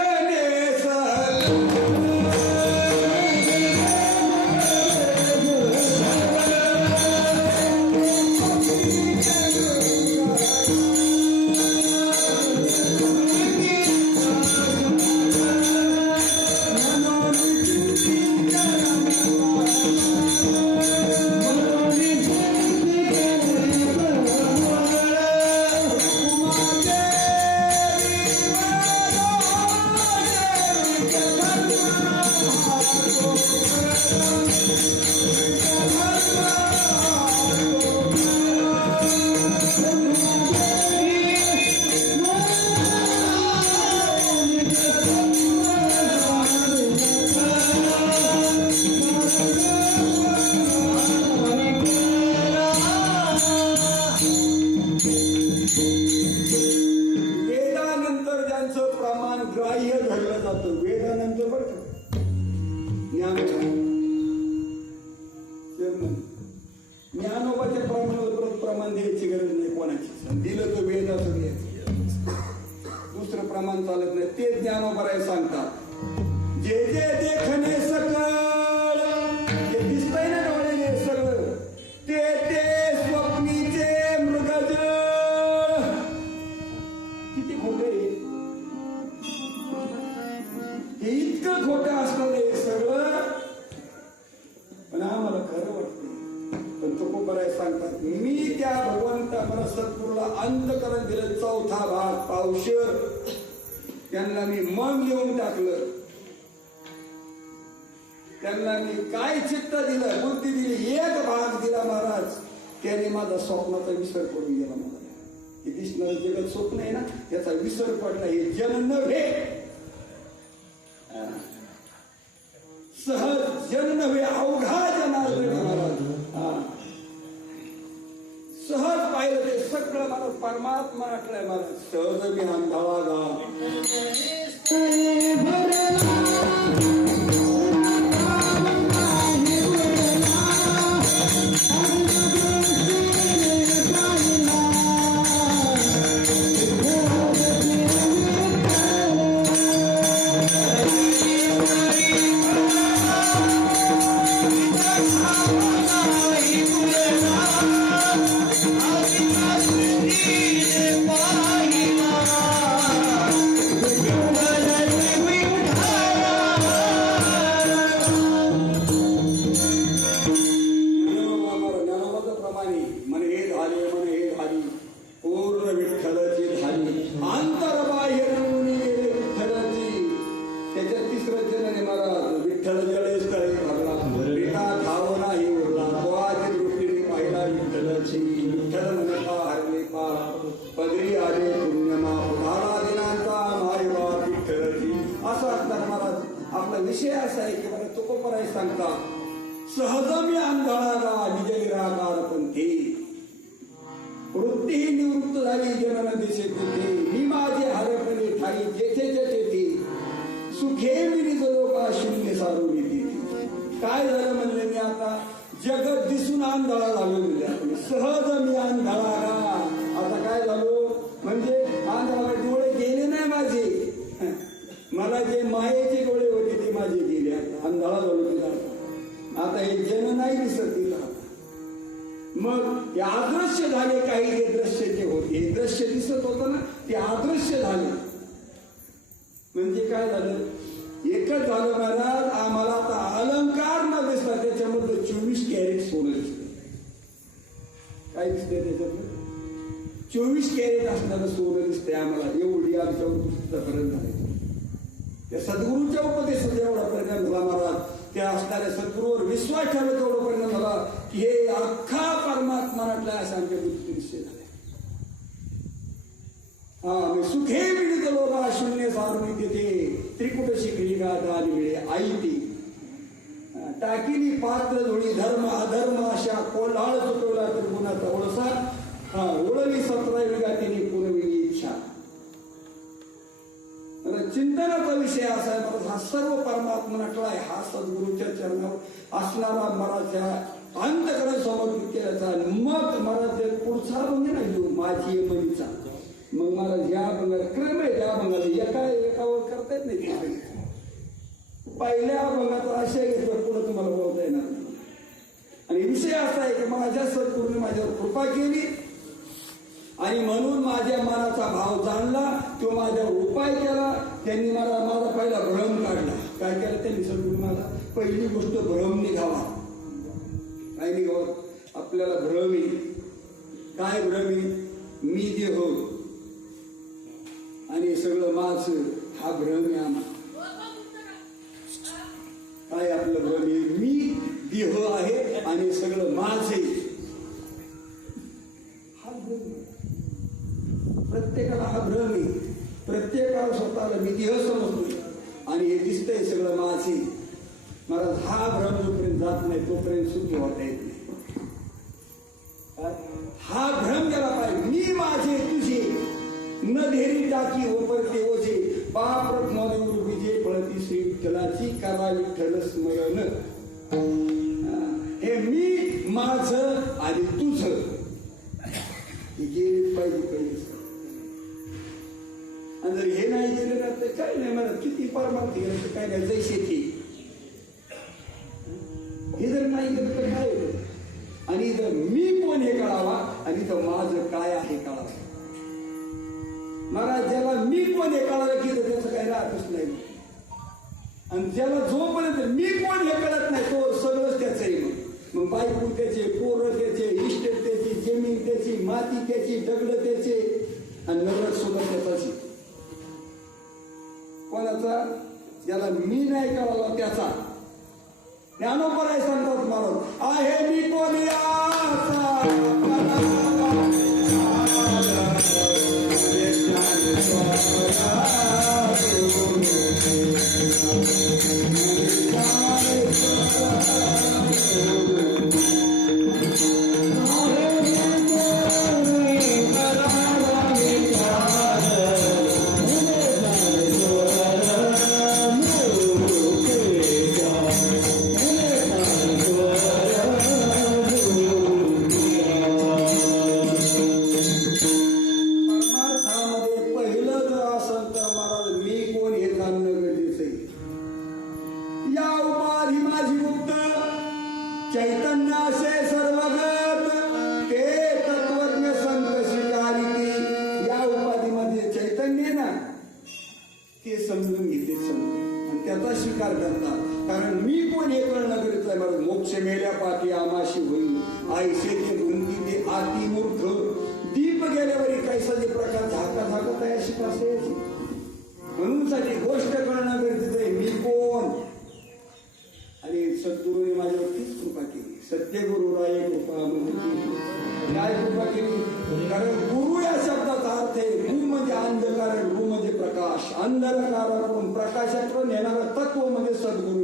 त्यांना मी मन लिहून टाकलं. त्यांना मी काय चित्त दिलं, बुद्धी दिली, एक भाग दिला महाराज. त्याने माझा स्वप्नाचा विसर पडून गेला मला. जगत स्वप्न आहे ना त्याचा विसर पडला. हे जन नव्हे, सहज जन नव्हे अवघा जनार्दन महाराज. सहज पाहिलं ते सगळं मला परमात्मा आठलाय मला. सहज मी अंधाळा गा विषय असा आहे की मला तुकोपराय सांगतात सहज मी आंधळा निज निराकार पंथी वृत्ती निवृत्त झाली जनन दिसे तेथे मी माझे हरपणे ठाई जेथे जेथे ते सुखे मी निज लोका शून्य सारून येते. काय झालं म्हणले मी आता जगत दिसून आंधळा झालो म्हणजे आपण सहज मी आंधळा आता काय झालो म्हणजे आंधळा डोळे गेले नाही माझे. मला जे मायेचे डोळे होते ते माझे गेले. आता अंधाळा झालो तिला. आता हे जन नाही दिसत तिला. मग ते अदृश्य झाले. काही जे दृश्य जे होते हे दृश्य दिसत होतं ना ते अदृश्य झाले. म्हणजे काय झालं एकच झालं महाराज आम्हाला आता अलंकार न दिसता त्याच्यामध्ये 24 कॅरेट सोनं दिसतं. काय दिसतंय त्याच्यामध्ये 24 कॅरेट असणारं सोनं दिसतंय आम्हाला. एवढी आमच्या पर्यंत झाले. त्या सद्गुरूंच्या उपदेशाचा एवढा परिणाम झाला महाराज. त्या असणाऱ्या सद्गुरूवर विश्वास ठेवला तेवढा परिणाम झाला की हे अख्खा परमात्मा म्हटला असं आमच्या बुद्धी निश्चय झाले. मी सुखे मिळत लोका शून्य सारून तिथे त्रिकुट शिकली गाथा मिळे आई ती टाकिली पात्र धुळी धर्म अधर्म अशा कोल्हाळ चुकवला तर गुणाचा ओळसा ओळवी 17 विघातीने पुरविली इच्छा. चिंतनाचा विषय असा आहे हा सर्व परमात्मा नटलाय. हा सद्गुरूच्या चरणावर असणारा मराठ्या अंतकरण समर्पित केल्याचा. मग मराठ्या पुढचा म्हणजे ना घेऊ माझी मनीचा. मग मला ज्या बंगाला क्रम आहे त्या बंगाला एकावर करता येत नाही. पहिल्या अभंगाचा आशय घेतला पुढे तुम्हाला बोलता येणार नाही. आणि विषय असा आहे की माझ्या सद्गुरूने माझ्यावर कृपा केली आणि म्हणून माझ्या मनाचा भाव जाणला तो माझ्यावर उपाय केला. त्यांनी मला माझा पहिला भ्रम काढला. काय केलं त्यांनी सद्गुरू मला पहिली गोष्ट भ्रम निघावा. काय निघावं आपल्याला भ्रम येईल. काय भ्रम येईल मी देह आणि सगळं माझं हा भ्रम आहे आम्हाला. काय आपलं भ्रम येईल मी देह आहे आणि सगळं माझे. हा भ्रम प्रत्येकाला हा भ्रम आहे. प्रत्येकाला स्वतःला मी देह समजतोय आणि हे दिसतंय सगळं माझे. मला हा भ्रम जोपर्यंत जात नाही तोपर्यंत सुखी होता येत नाही. हा भ्रम गेला पाहिजे. मी माझे तुझे न धेरी टाकी ओपरते ओझे पाप रत्नादेव विजय फळती श्री विठ्ठलाची करा विठ्ठल स्मरण. हे मी माझं आणि तुझं हे गेले पाहिजे पहिले. आणि जर हे नाही गेलं ना तर काय नाही मला किती परमार्थ गेलं तर काय नाही जैसे ती. हे जर नाही गेलं तर काय होतं. आणि जर मी कोण हे कळावा आणि तर माझं काय आहे कळावं. मला ज्याला मी कोण हे कळालं की त्याचं काही राहतच नाही. आणि ज्याला जोपर्यंत मी कोण हे कळत नाही तो सगळंच त्याचं आहे. मग बायको त्याचे पोरं त्याचे इस्टेट त्याची जमीन त्याची माती त्याची दगड त्याचे आणि नरक सुद्धा त्याचाची. कोणाचा ज्याला मी नाही कळाला त्याचा. ज्ञानोपराय सांगतात महाराज आहे मी कोण तिरस्कार करतात. कारण मी कोण हे कळणं गरजेचं आहे. मला मोक्ष मेल्या पाठी आमाशी होईल आईसे ते बुंदी ते आती मूर्ख दीप गेल्यावरी कैसाचे प्रकार झाका झाकत आहे अशी असायची. म्हणून साठी गोष्ट कळणं गरजेचं आहे. मी कोण. आणि सद्गुरूने माझ्यावरतीच कृपा केली. सत्यगुरुराय कृपा म्हणजे काय कृपा केली. कारण गुरु या शब्दाचा अर्थ आहे गु म्हणजे अंधकार, गु म्हणजे प्रकाश. अंधकारातून प्रकाशाकडून येणारा तत्व म्हणजे सद्गुरू.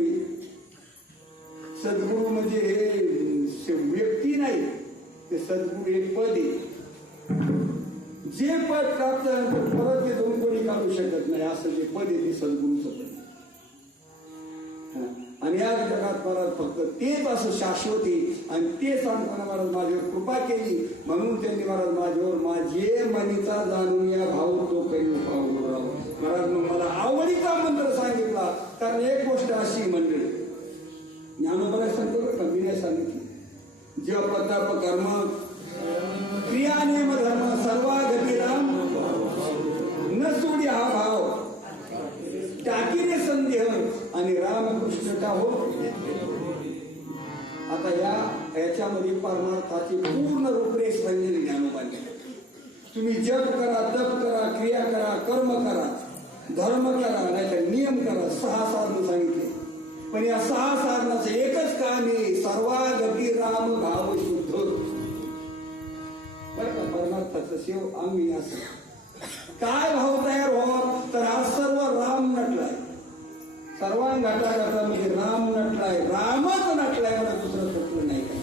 सद्गुरू म्हणजे हे व्यक्ती नाही, ते सद्गुरू एक पद आहे. जे पद प्राप्त परत ते दोन कोणी काढू शकत नाही असं जे पद आहे ते सद्गुरूचं पद. आणि या जगात परत फक्त तेच असं शाश्वत आहे. आणि ते सांगताना महाराज माझ्यावर कृपा केली. म्हणून त्यांनी महाराज माझ्यावर माझे मनीचा जाणून या भाऊ तो काही पाहू. महाराज मग मला आवडीचा मंत्र सांगितला. कारण एक गोष्ट अशी मंडळी ज्ञानोबा सांगतो का मी नाही सांगितली. जप तप कर्म क्रिया नियम धर्म सर्वागती राम न सोडी हा भाव टाकीने संदेह आणि रामकृष्ण का हो. आता याच्यामध्ये परमार्थाची पूर्ण रूपरेष सांगितली ज्ञानोबाने. तुम्ही जप करा, तप करा, क्रिया करा, कर्म करा, धर्म करा, नाहीतर नियम करा. 6 साधन सांगितले. पण या 6 साधनाचं एकच काम आहे सर्वागती राम भाव शुद्ध. बरं का परमार्थाचं शिव आम्ही असं काय भाव तयार व्हावा तर हा सर्व राम नटलाय. सर्वांग घाटा म्हणजे राम नटलाय, रामच नटलाय. मला दुसरं कुठलं नाही का.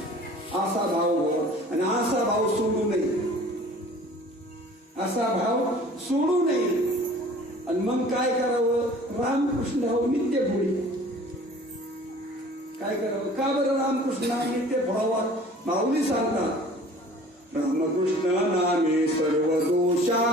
असा भाव व्हावा आणि असा भाव सोडू नये. असा भाव सोडू नये. आणि मग काय करावं. रामकृष्ण भाऊ नित्य भोळी. काय करावं. का बरं रामकृष्ण नित्य भोळावा. माऊली सांगतात रामकृष्ण नामे सर्व दोषा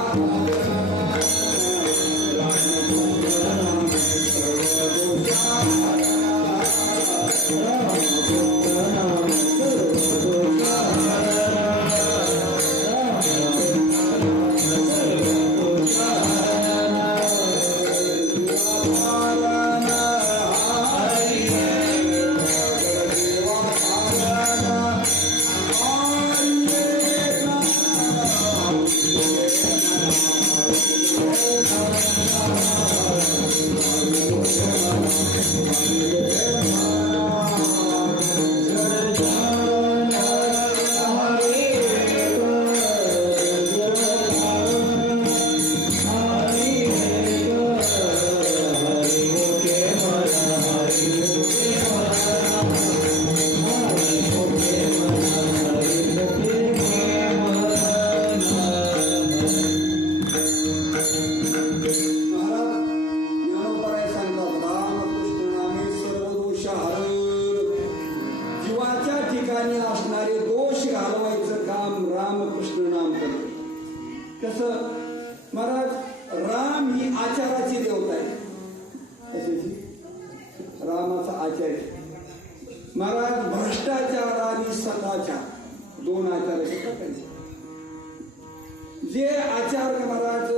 जे आचार महाराज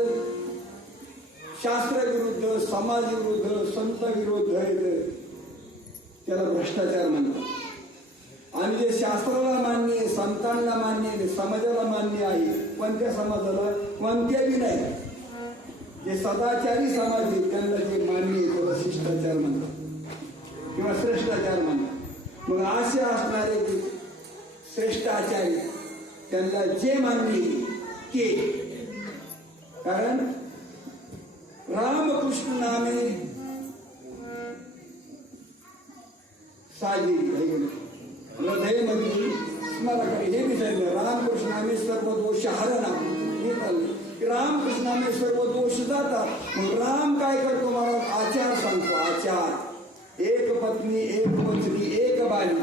शास्त्र विरुद्ध, समाज विरुद्ध, संत विरुद्ध आहेत त्याला भ्रष्टाचार म्हणतात. आणि जे शास्त्राला मान्य आहे, संतांना मान्य आहे, समाजाला मान्य आहे, कोणत्या समाजाला कोणत्याही नाही, जे सदाचारी समाज आहे त्यांना जे मान्य आहे त्याला शिष्टाचार म्हणतात किंवा श्रेष्ठाचार म्हणतात. मग असे असणारे श्रेष्ठ आचार्य त्यांना जे मान्य ते, कारण रामकृष्ण नामे साजी हृदय मध्ये स्मरण हे विचारलं. रामकृष्ण नामे सर्व दोष हरणा हे चाललं. रामकृष्ण नामे सर्व दोष जातात. मग राम काय करतो महाराज आचार सांगतो. आचार एक पत्नी एक वचनी एक बाणी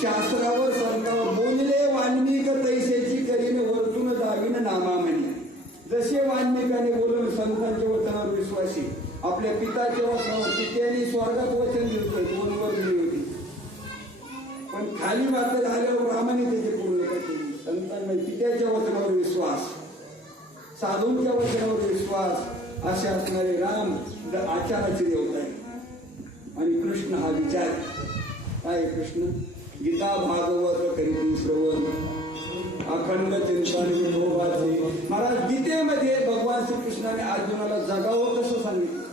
शास्त्रावर संतावर बोलले वाल्मिक तैसेची करीन वर्तून दावीन नामा म्हणे. जसे वाल्मिकाने बोलून संतांच्या वचनावर विश्वासी आपल्या पिताच्या वचनावर पित्याने स्वर्गात वचन दिलं 2 वर दिली होती. पण खाली मात्र झाल्यावर रामाने त्याची पूर्णता केली. संतांना पित्याच्या वचनावर विश्वास, साधूंच्या वचनावर विश्वास असे असणारे राम आचाराचे देवता आहे. आणि कृष्ण हा विचार काय कृष्ण गीता भागवत करीती श्रवण अखंड चिंतन विठोबाचे. महाराज गीतेमध्ये भगवान श्रीकृष्णाने अर्जुनाला जगावं कसं सांगितलं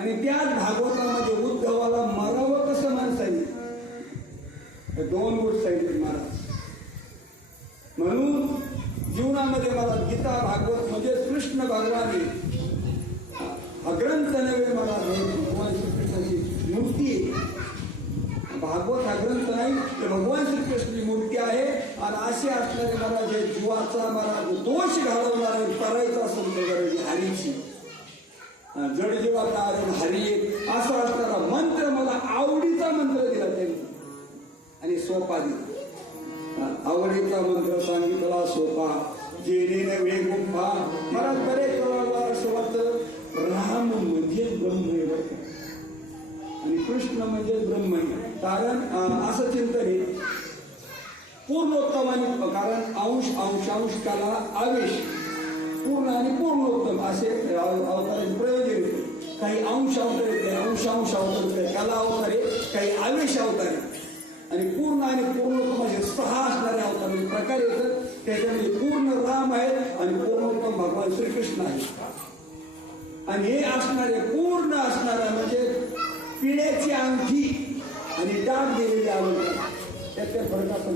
आणि त्याच भागवतामध्ये उद्धवाला मरावं कसं सांगितलं. हे दोन गोष्टी सांगितले महाराज. म्हणून जीवनामध्ये मला गीता भागवत म्हणजे कृष्ण भगवान हा ग्रंथ नव्हे मला भगवान श्रीकृष्णाची मूर्ती आहे. भागवत हा ग्रंथ नाही तर भगवान श्रीकृष्णाची मूर्ती आहे. आणि असे असणारे मला जे जीवाचा मला दोष घालवणार करायचा असेल तर हरीची जड जीवाचा आरण हरी असा असणारा मंत्र मला आवडीचा मंत्र दिला त्यांनी आणि सोपा दिला. आवडीचा मंत्र सांगितला सोपा जेणे नव्हे गुंफा. मला बरेच असं वाटतं राम म्हणजे ब्रह्म आणि कृष्ण म्हणजे ब्रह्म. कारण असं चिंतन आहे पूर्णोत्तम आणि कारण अंश अंशांशकाला आवेश पूर्ण आणि पूर्णोत्तम असे अवताराचे प्रयोजन येते. काही अंश अवतार येते अंशांश अवतार येते कला अवतारे काही आवेश अवतारे आणि पूर्ण आणि पूर्णोत्तम असे 6 असणारे अवतार म्हणजे प्रकार येतात. त्याच्यामध्ये पूर्ण राम आहे आणि पूर्णोत्तम भगवान श्रीकृष्ण आहे. आणि हे असणारे पूर्ण असणारा म्हणजे पिढ्याची अंगठी आणि डाग दिलेले अलंकार त्याच्या फरकाचा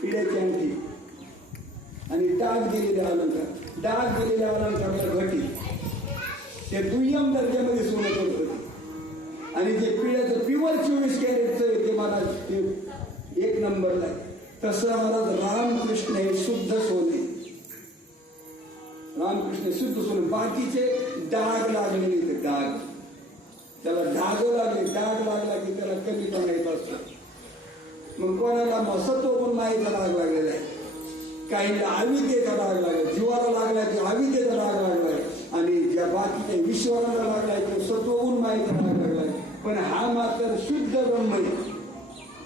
पिढ्याची अंगठी आणि डाग दिलेले अलंकार. डाग दिलेले अलंकार घटी ते दुय्यम दर्जामध्ये सोनं करत होते आणि जे पिढ्याचं प्युअर 24 कॅरेटचं ते मला ते 1 नंबरला आहे. तसं मला रामकृष्ण हे शुद्ध सोने रामकृष्ण शुद्ध सोने. बाकीचे डाग लागलेले ते डाग त्याला डाग लागले डाग लागला की त्याला कमीपणा येत असतो. मग कोणाला सत्वगुण मायेचा डाग लागलेला आहे काहींना अविद्येचा डाग लागला जीवाला लागला की अविद्येचा डाग लागलाय आणि ज्या बाकीच्या विश्वाला लागलाय तो सत्वगुण मायेचा डाग लागलाय. पण हा मात्र शुद्ध ब्रह्म आहे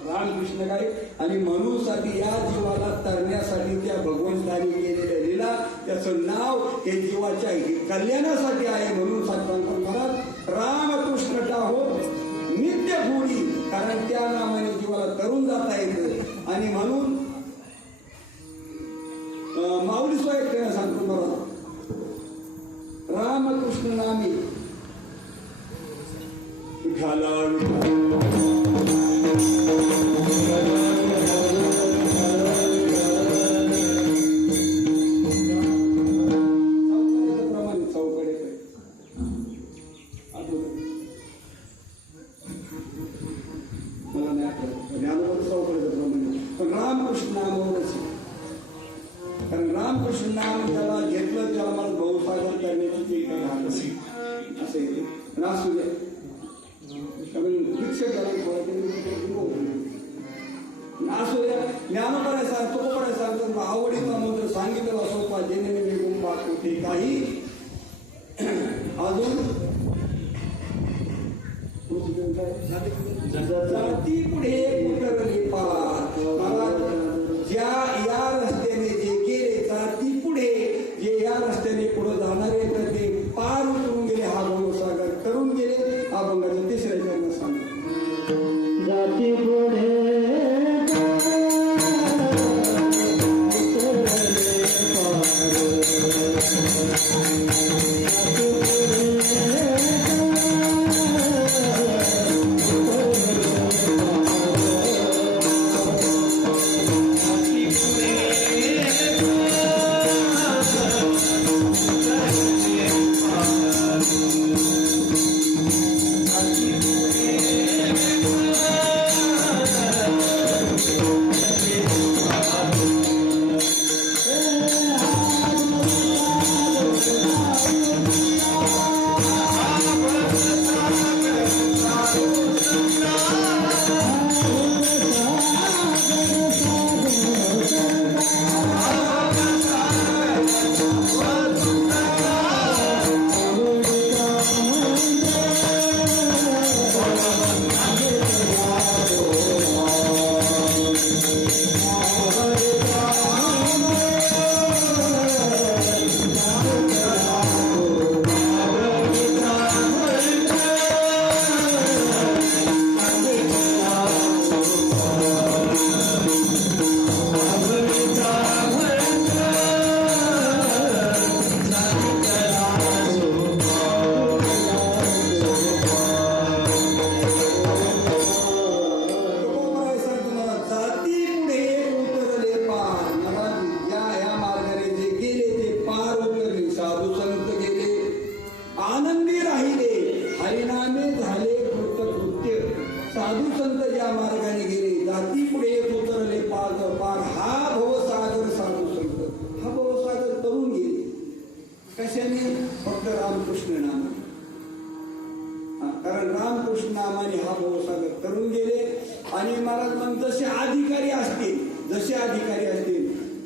रामकृष्ण काय. आणि म्हणूनसाठी या जीवाला तरण्यासाठी त्या भगवंताने केलेल्या लीला त्याचं नाव हे जीवाच्या कल्याणासाठी आहे. म्हणून सांगतो मला रामकृष्ण टाहो नित्य भूरी कारण त्या नावाने जीवाला तरुण जाता येतं. आणि म्हणून माऊली स्वयं त्यांना सांगतो मला रामकृष्ण नामी रामकृष्ण नामावरच कारण रामकृष्ण नाम त्याला घेतलं त्याला मला भाऊसागर करण्याची ते काही हात असेल असं येते असू द्या शिक्षक असू द्या ज्ञानपणे सांगतो कोपडे सांगतो आवडीचा मंत्र सांगितलेला सोपा जेणे वेगून पाहतो ते काही अजून जाती पुढे उतरली पार मला ज्या या रस्त्याने जे गेले जाती पुढे जे या रस्त्याने पुढे जाणारे तर ते पार उतरून गेले हा भवसागर करून गेले. हा भंगाच्या 3ऱ्या चरणात सांगतो जाती पुढे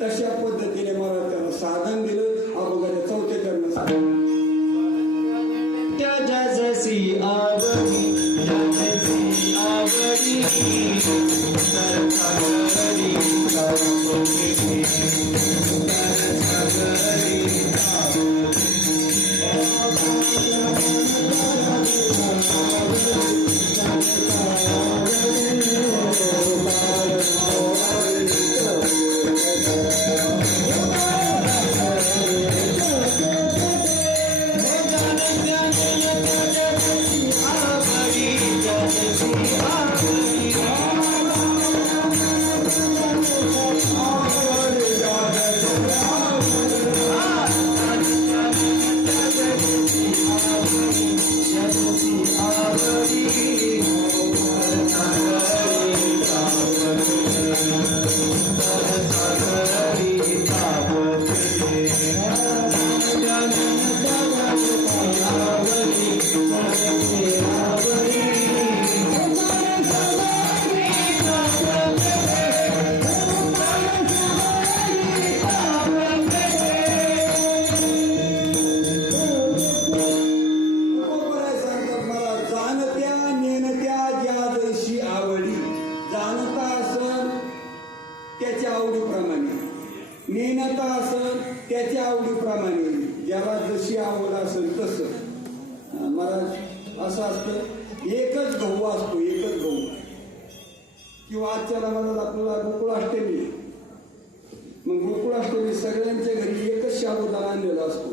तशा पद्धतीने मला त्याला साधन दिलं. अभंगाच्या चौथ्या चरणात त्याच्या जशी आवडी जशी आवडी सरसागरी त्याच्या आवडीप्रमाणे, नेणता असेल त्याच्या आवडीप्रमाणे, ज्याला जशी आवड असेल तसं. महाराज असं असतं, एकच गहू असतो, एकच गहू. किंवा आजच्याला महाराज आपल्याला गोकुळाष्टमी, मग गोकुळाष्टमी सगळ्यांच्या घरी एकच साबुदाणा आणलेला असतो.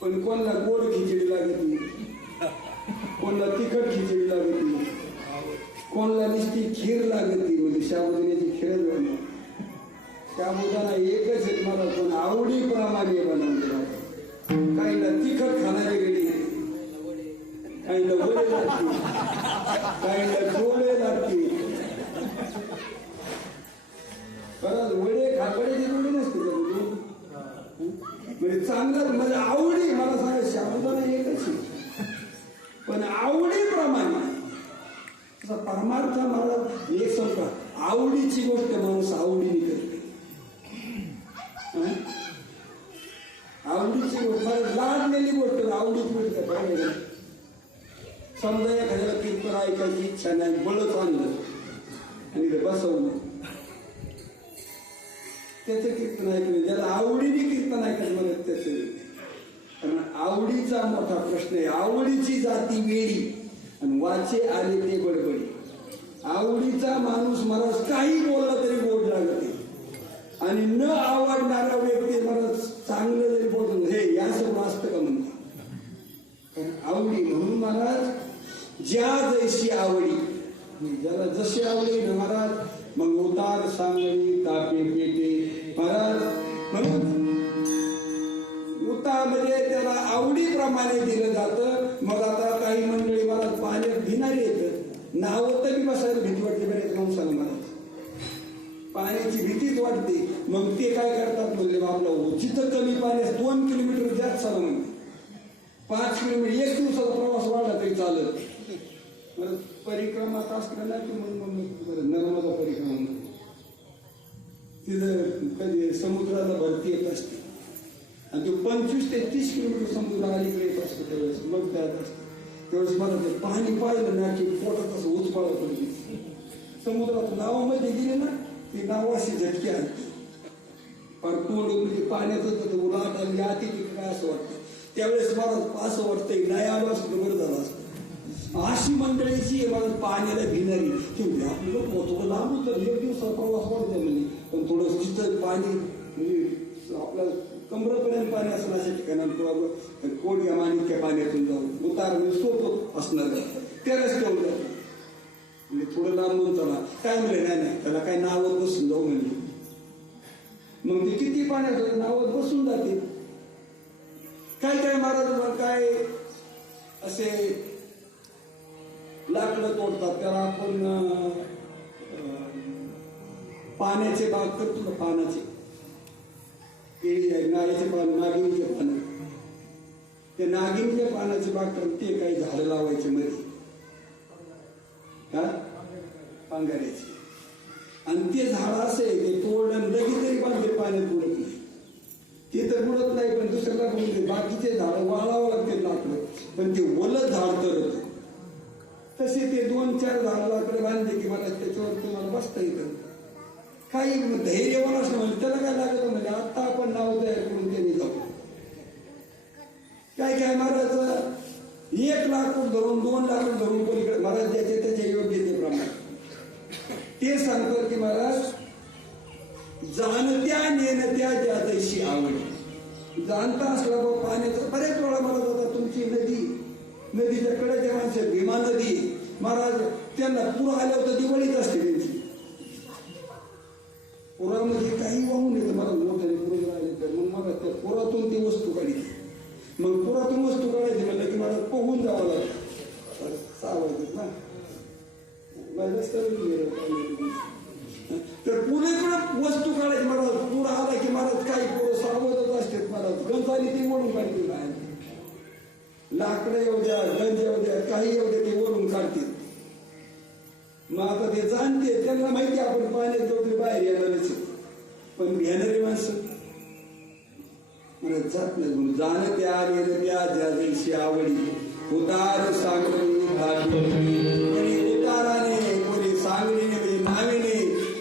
पण कोणाला गोड खिचडी लागते, कोणाला तिखट खिचडी लागते, कोणाला नुसती खीर लागते. म्हणजे साबुदाण्याची खीर बनव, साबुदाणा एकच आहेत मला, पण आवडीप्रमाणे बनवलेला. काहीला तिखट खाणारे गेले, काहीला वडे लागते, काहीला डोळे लागते. खरंच वडे खाकड्याची डोळे नसते म्हणजे चांगलं. म्हणजे आवडी, मला सांगा साबुदाणा एकच आहे, पण आवडीप्रमाणे. परमार्थ मला एक सांगता, आवडीची गोष्ट माणूस आवडीने करते. आवडीची गोष्ट मला लाडलेली गोष्ट आवडीची गोष्ट पाहिजे. समजा एखाद्याला कीर्तन ऐकायची इच्छा नाही, बळच आणलं आणि ते बसवलं, त्याचं कीर्तन ऐकलं. ज्याला आवडीने कीर्तन ऐकायचं म्हणत त्याचं. कारण आवडीचा मोठा प्रश्न आहे. आवडीची जाती वेळी आणि वाचे आले ते बडबडी. आवडीचा माणूस मला काही बोलला तरी गोड लागते, आणि न आवडणारा व्यक्ती मला चांगलं जरी बोलतो हे याचं वाचतं का म्हणतात. कारण आवडी म्हणून महाराज ज्या जैशी आवडी, ज्याला जशी आवडी ना महाराज, मग उतार सांगडी तापे पेटे महाराज. म्हणून उतामध्ये त्याला आवडीप्रमाणे दिलं जातं. मग आता काही मंडळी मला पाण्यात भिनारी येतं, नावं तरी बसायला भीती वाटते. बरेच माणसाला मला पाण्याची भीतीच वाटते. मग ते काय करतात म्हणले, आपलं जिथं कमी पाण्यास 2 किलोमीटर जास्त चालू म्हणते, 5 किलोमीटर एक दिवसाचा प्रवास वाढला तरी चालत. परिक्रमात असलं ना की मग नर्मदा परिक्रमा, तिथं कधी समुद्राला भरती येत असते आणि तो 25 ते 30 किलोमीटर समुद्र अलीकडे येत असतो. त्यावेळेस मग त्यात असते, त्यावेळेस मला ते पाणी पाहिलं ना की पोटात असं उचपाळा पडली. समुद्रात नावामध्ये गेले ना, ती नाव अशी झटकी आणते, पण तोंड म्हणजे पाण्याचं उलाट आणि आती काय असं वाटतं. त्यावेळेस मला असं वाटतंय नाही आलं असतं बरं झालं असतं. अशी मंडळीची मला पाण्याला भिणारी की आपलं मोठं लांब तर एक दिवसाचा प्रवास वाढतोय म्हणजे, पण थोडं तिथं पाणी म्हणजे आपल्या कमरेपर्यंत पाणी असलं अशा ठिकाणी किंवा कोड्या माणिक्या पाण्यातून जाऊन उतार सोपं असणार त्या रस्त्यावर जातो. म्हणजे थोडं लांबून चला काय म्हणले नाही त्याला काय नावत बसून जाऊ म्हणजे. मग ते किती पाण्यात नावत बसून जाते. काय काय महाराज काय असे लाकडं तोडतात, त्याला आपण पाण्याचे बाग करतो ना, पानाचे केळी आहे, नाळीचे पान, नागिनीचे पान, ते नागिनीच्या पानाचे बाग करतो. ते काही झाडं लावायचे मध्ये, हा पांघरायचे, आणि ते झाड असं आहे ते तोडलं लगेच तरी बांधले पाण्यात बुडत नाही. ते तर बुडत नाही पण दुसऱ्याला बुडते. बाकीचे झाड वाळावं लागते लाकडं पण ते ओलं झाड तरत. तसे ते 2-4 झाड लाकडं बांधले की मला त्याच्यावर तुम्हाला बसता येतं. काही धैर्यवान असं म्हणजे त्याला काय लागत म्हणजे आता आपण नाव तयार करून त्यांनी जाऊ. काय काय महाराज 1 लाकूड धरून 2 लाकूड धरून पलीकडे महाराज ज्याचे त्याच्या योग्यतेप्रमाणे ते सांगतात की महाराज जाणत्या नेणत्या ज्या जैशी आवड. जाणता असला बाबा पाण्याचा बऱ्याच वेळा महाराज आता तुमची नदीच्या कडेच्या माणसं भीमा नदी महाराज त्यांना पूर आलं होतं दिवाळीच असते त्यांची. पुरामध्ये काही वाहून येतं मला मोठ्याने पूर राहिले तर मग मला त्या पुरातून ती वस्तू काढली. मग पुरातून वस्तू काढायची म्हणलं की मला पोहून जावं लागतं. सावळत ना तर पुरेकडे वस्तू काढायची महाराज. पूर आला की महाराज काही पोरं सावधच असतात महाराज. गंज आली ती ओढून काढतील बाहेर. लाकडं येऊ द्या गंज येऊ द्या काही येऊ द्या ते ओढून काढतील. मग आता ते जाणते त्यांना माहिती आपण पाण्यात जाऊ बाहेर येणारच पण घेणारी माणसं मला जात नाही. जाणं त्या त्या ज्या दिवशी आवडी उतार सांगली कोणी उताराने कोणी सांगलीने म्हणजे नावेने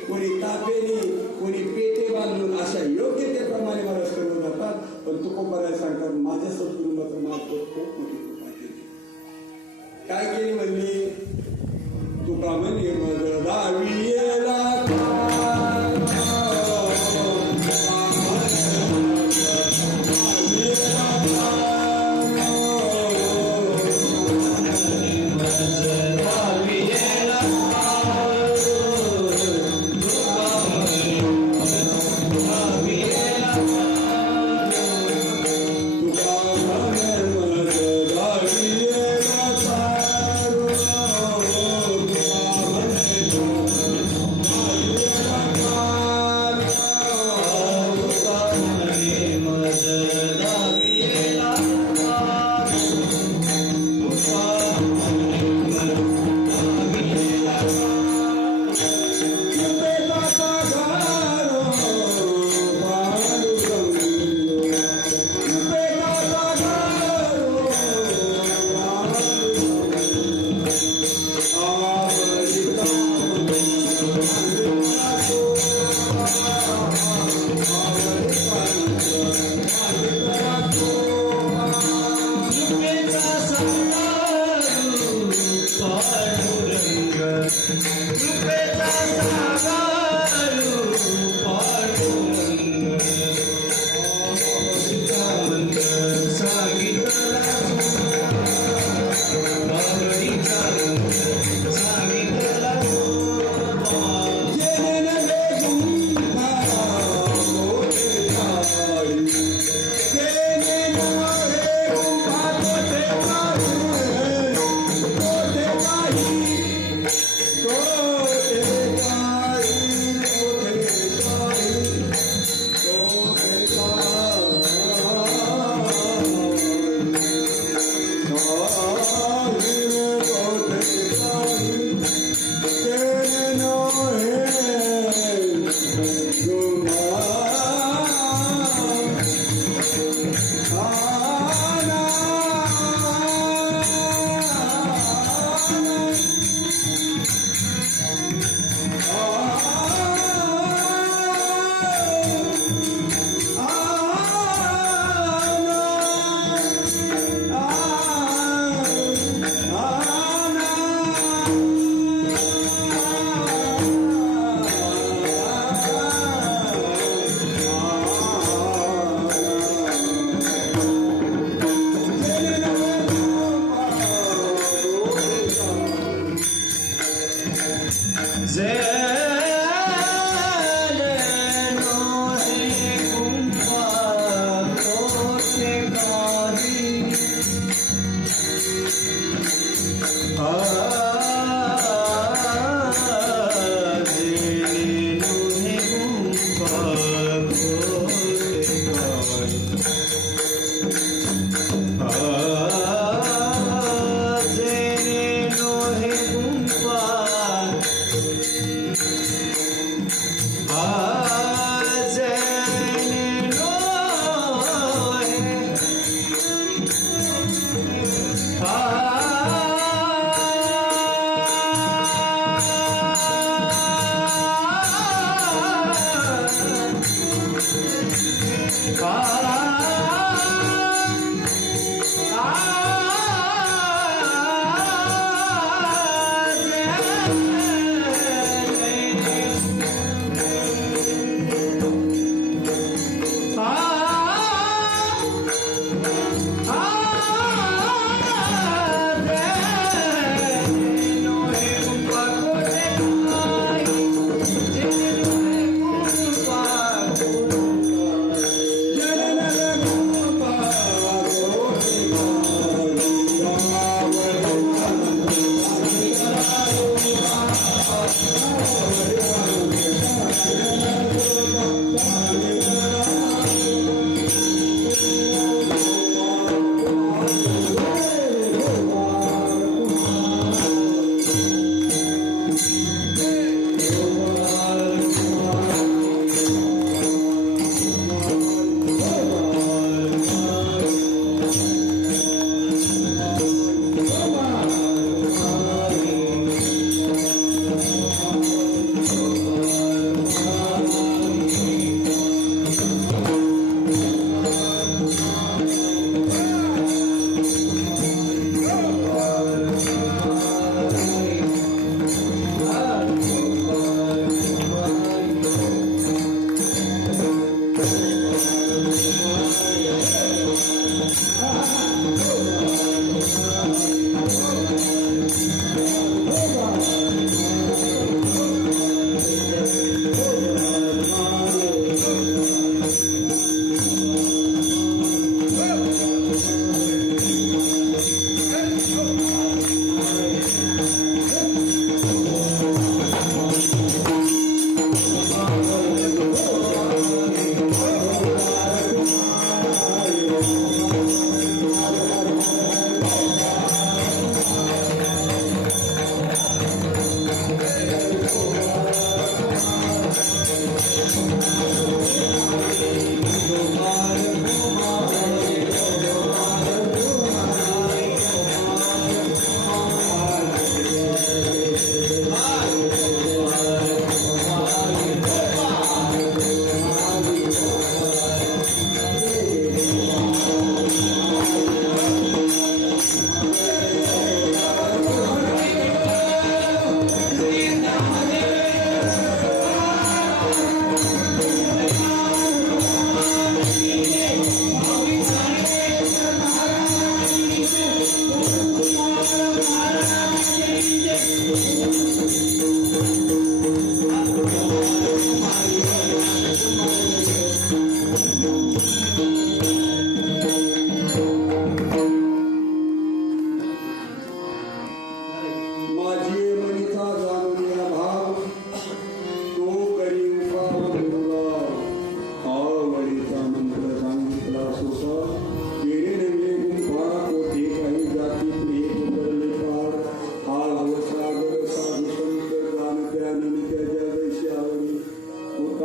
कोणी तापेने कोणी पेटे बांधून अशा योग्यतेप्रमाणे मला सर्व जातात. पण तुकोबाराय सांगतात माझ्या सद्गुरू मात्र माझं खूप मोठी कृपा केली. काय केली म्हणली तुका म्हणे मग दावियला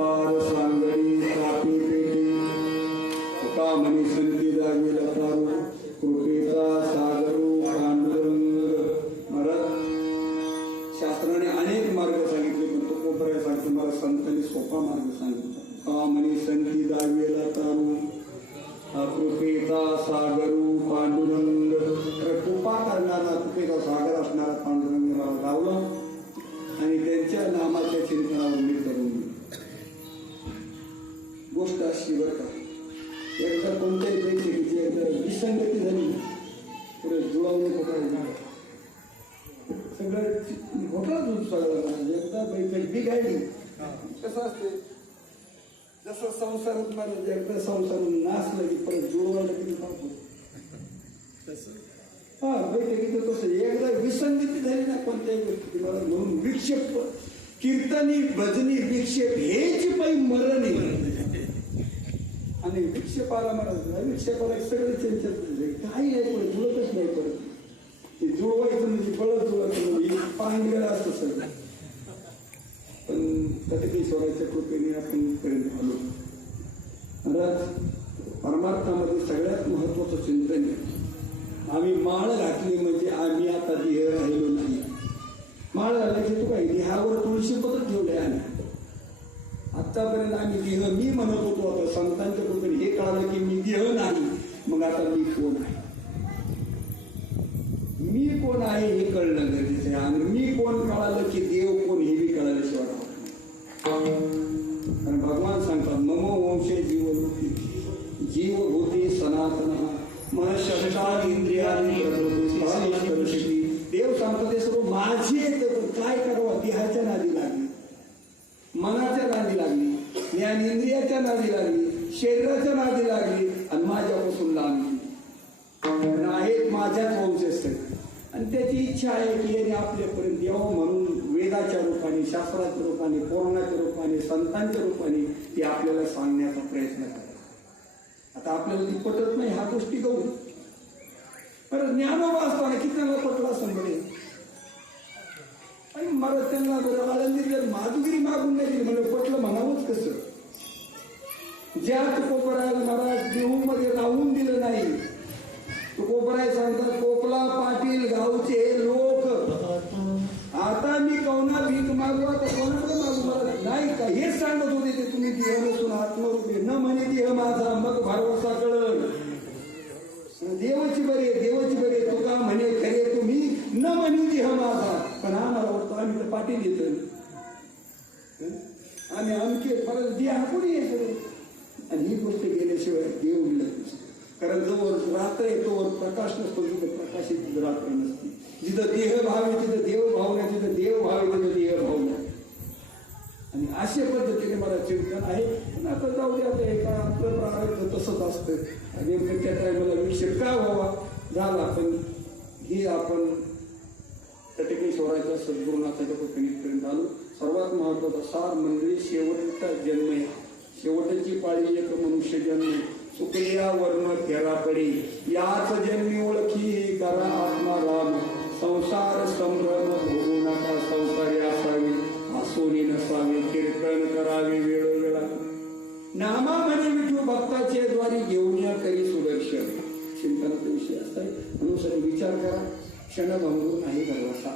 संसार सांगडी कापी पेटी तुका म्हणी संती जागी लतारू कृपेचा सागरू पांडुरंग. महाराज शास्त्राने अनेक मार्ग सांगितले पण तो कोपऱ्या सांगतो मला संतांनी सोपा मार्ग सांगितला. का म्हणी संती जागी लतारू कृपेचा सागरू पांडुरंग. कृपा करणारा कृपेचा सागर असणारा पांडुरंग मला लावला आणि त्यांच्या नामाच्या चिंतनावर मी करून गोष्ट अशी बरं का. एकदा कोणत्याही बैठकीची एकदा विसंगती झाली पुढे जुळवणे होता सगळं होताच सगळं. एकदा बैठक बिघडली कसं असते जसं संसारात मला एकदा संसार नाचलं की परत जुळवायला किती पाहतो हा बैठकीचं तसं एकदा विसंगती झाली ना कोणत्याही गोष्टी मला म्हणून विक्षेप कीर्तनी भजनी विक्षेप हेच पायी मरणी आणि विक्षेपाला मला विक्षेपाला सगळे चंचल काही नाही पडत जुळतच नाही पडत. ते जुळवायचं म्हणजे बळत जुळायचं म्हणजे पांगलेलं असतं सगळं. पण कटकेश्वराच्या कृपेने आपण पर्यंत आलो. महाराज परमार्थामध्ये सगळ्यात महत्वाचं चिंतन आहे. आम्ही माळ घातली म्हणजे आम्ही आता देह राहिलो नाही. माळ घालायची तू काही देहावर तुळशीपत्र ठेवले आम्ही आतापर्यंत आम्ही देह मी म्हणत होतो. आता संतांच्या कृपेने हे कळालं की मी देह नाही. मग आता मी कोण आहे मी कोण आहे हे कळणं गरजेचं आहे. आणि मी कोण कळालं की देव कोण हे बी कळाल्याशिवाय कारण भगवान सांगतात मम वंशे जीव होती जीव होते सनातन मन शब्दात इंद्रियाने देव सांगतो ते सर्व माझे काय करावं. देहाच्या नादी लागली मनाच्या नादी लागली ज्ञान इंद्रियाच्या नादी लागली शरीराच्या नादी लागली आणि माझ्यापासून लांबली आहेत माझ्याच वंशस्थ आणि त्याची इच्छा आहे की याने आपल्यापर्यंत यावं म्हणून वेदाच्या रूपाने शास्त्राच्या रूपाने पुराणाच्या रूपाने संतांच्या रूपाने ते आपल्याला सांगण्याचा प्रयत्न करायचा. आता आपल्याला ती पटत नाही ह्या गोष्टी गहू पण ज्ञानोबा असताना किती त्यांना पटला समजेल. आणि मला त्यांना आनंदी जर माधुगिरी मागून नाही दिली म्हणजे पटलं म्हणावंच कसं. ज्या कोपराला मला देहूमध्ये राहून दिलं नाही तो कोपराय सांगतात कोपला पाटील गावचे लोक आता मी कवना भीक मागवा तर कोणाकडे मागू मला नाही का हेच सांगत होते ते तुम्ही देह नसून आत्मरूपे न म्हणे देह माझा मग भरवसा कळ देवाची बरे तुका म्हणे खरे तुम्ही न म्हणे देह माझा. पण आम्हाला वाटतं आम्ही तर पाटील येतो आम्ही आमचे परत देह कोणी येतो आणि ही गोष्ट गेल्याशिवाय देव मिळत. कारण जवळ रात्र आहे तोवर प्रकाश नसतो तिथं प्रकाशित रात्र नसते. जिथं देह भाव आहे तिथं देव भाव नाही जिथं देव भाव आहे तिथं देह भाव नाही. आणि अशा पद्धतीने मला चिंतन आहे. पण आता जाऊ दे आता एका आपलं प्रारंभ तसंच असतं. नेमकं त्या टायमाला विषय का व्हावा झाला पण ही आपण कटकेश्वराच्या सद्गुरुनाथाच्या कृपेनेपर्यंत आलो. सर्वात महत्वाचा सार म्हणजे शेवटचा जन्म आहे. शेवटची पाळी एक मनुष्य जन्म चुकल्या वर्ण फेरा पडे याच जन्मी ओळखी करा आत्मा राम संसार संभ्रम होऊ नका संसारी असावे आसोनी नसावे कीर्तन करावे वेळोवेळा नामा म्हणे विठू भक्ताचे द्वारी घेऊन या करी सुदर्शन. चिंतनाचा विषय असता म्हणून सर विचार करा क्षणभंगूर नाही भरवसा.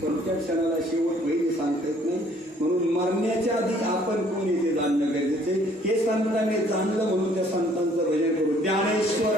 कोणत्या क्षणाला शेवट बहिणी सांगता येत नाही. म्हणून मरण्याच्या आधी आपण कोण इथे जाणणं गरजेचे हे संतांनी जाणलं म्हणून त्या संतांचं भजन करू. ज्ञानेश्वर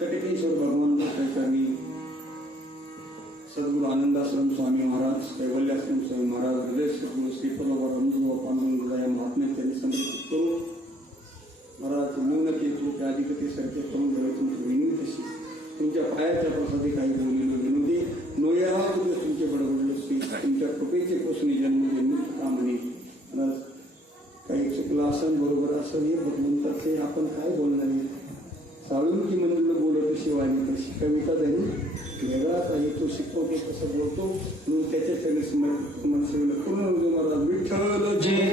कटकेश्वर भगवान दत्ताचार्य सद्गुरु आनंदाश्रम स्वामी महाराज कैवल्याश्रम स्वामी महाराज हृदय सद्गुरु श्रीपदावर अनुजवा पांडुरंगराया महात्म्य त्यांनी समर्पित करू. महाराज न्यूनतेतू त्या अधिकतेसारखे करून घ्यावे तुमची विनंती तशी तुमच्या पायाच्या प्रसादी काही बोललेलो विनोदी नोया तुझे तुमचे बडबडलो सी तुमच्या कृपेचे पोसणे जन्म कामणी काही चुकलं असं बरोबर असं हे भगवंतात ते आपण काय बोलणार आहे साळून की मंजुळ बोलत शिवानी तशी कविता धनी वेगळाच आहे तो शिकवतो कसं बोलतो म्हणून त्याच्याकडे पूर्ण महाराज विठ्ठल जय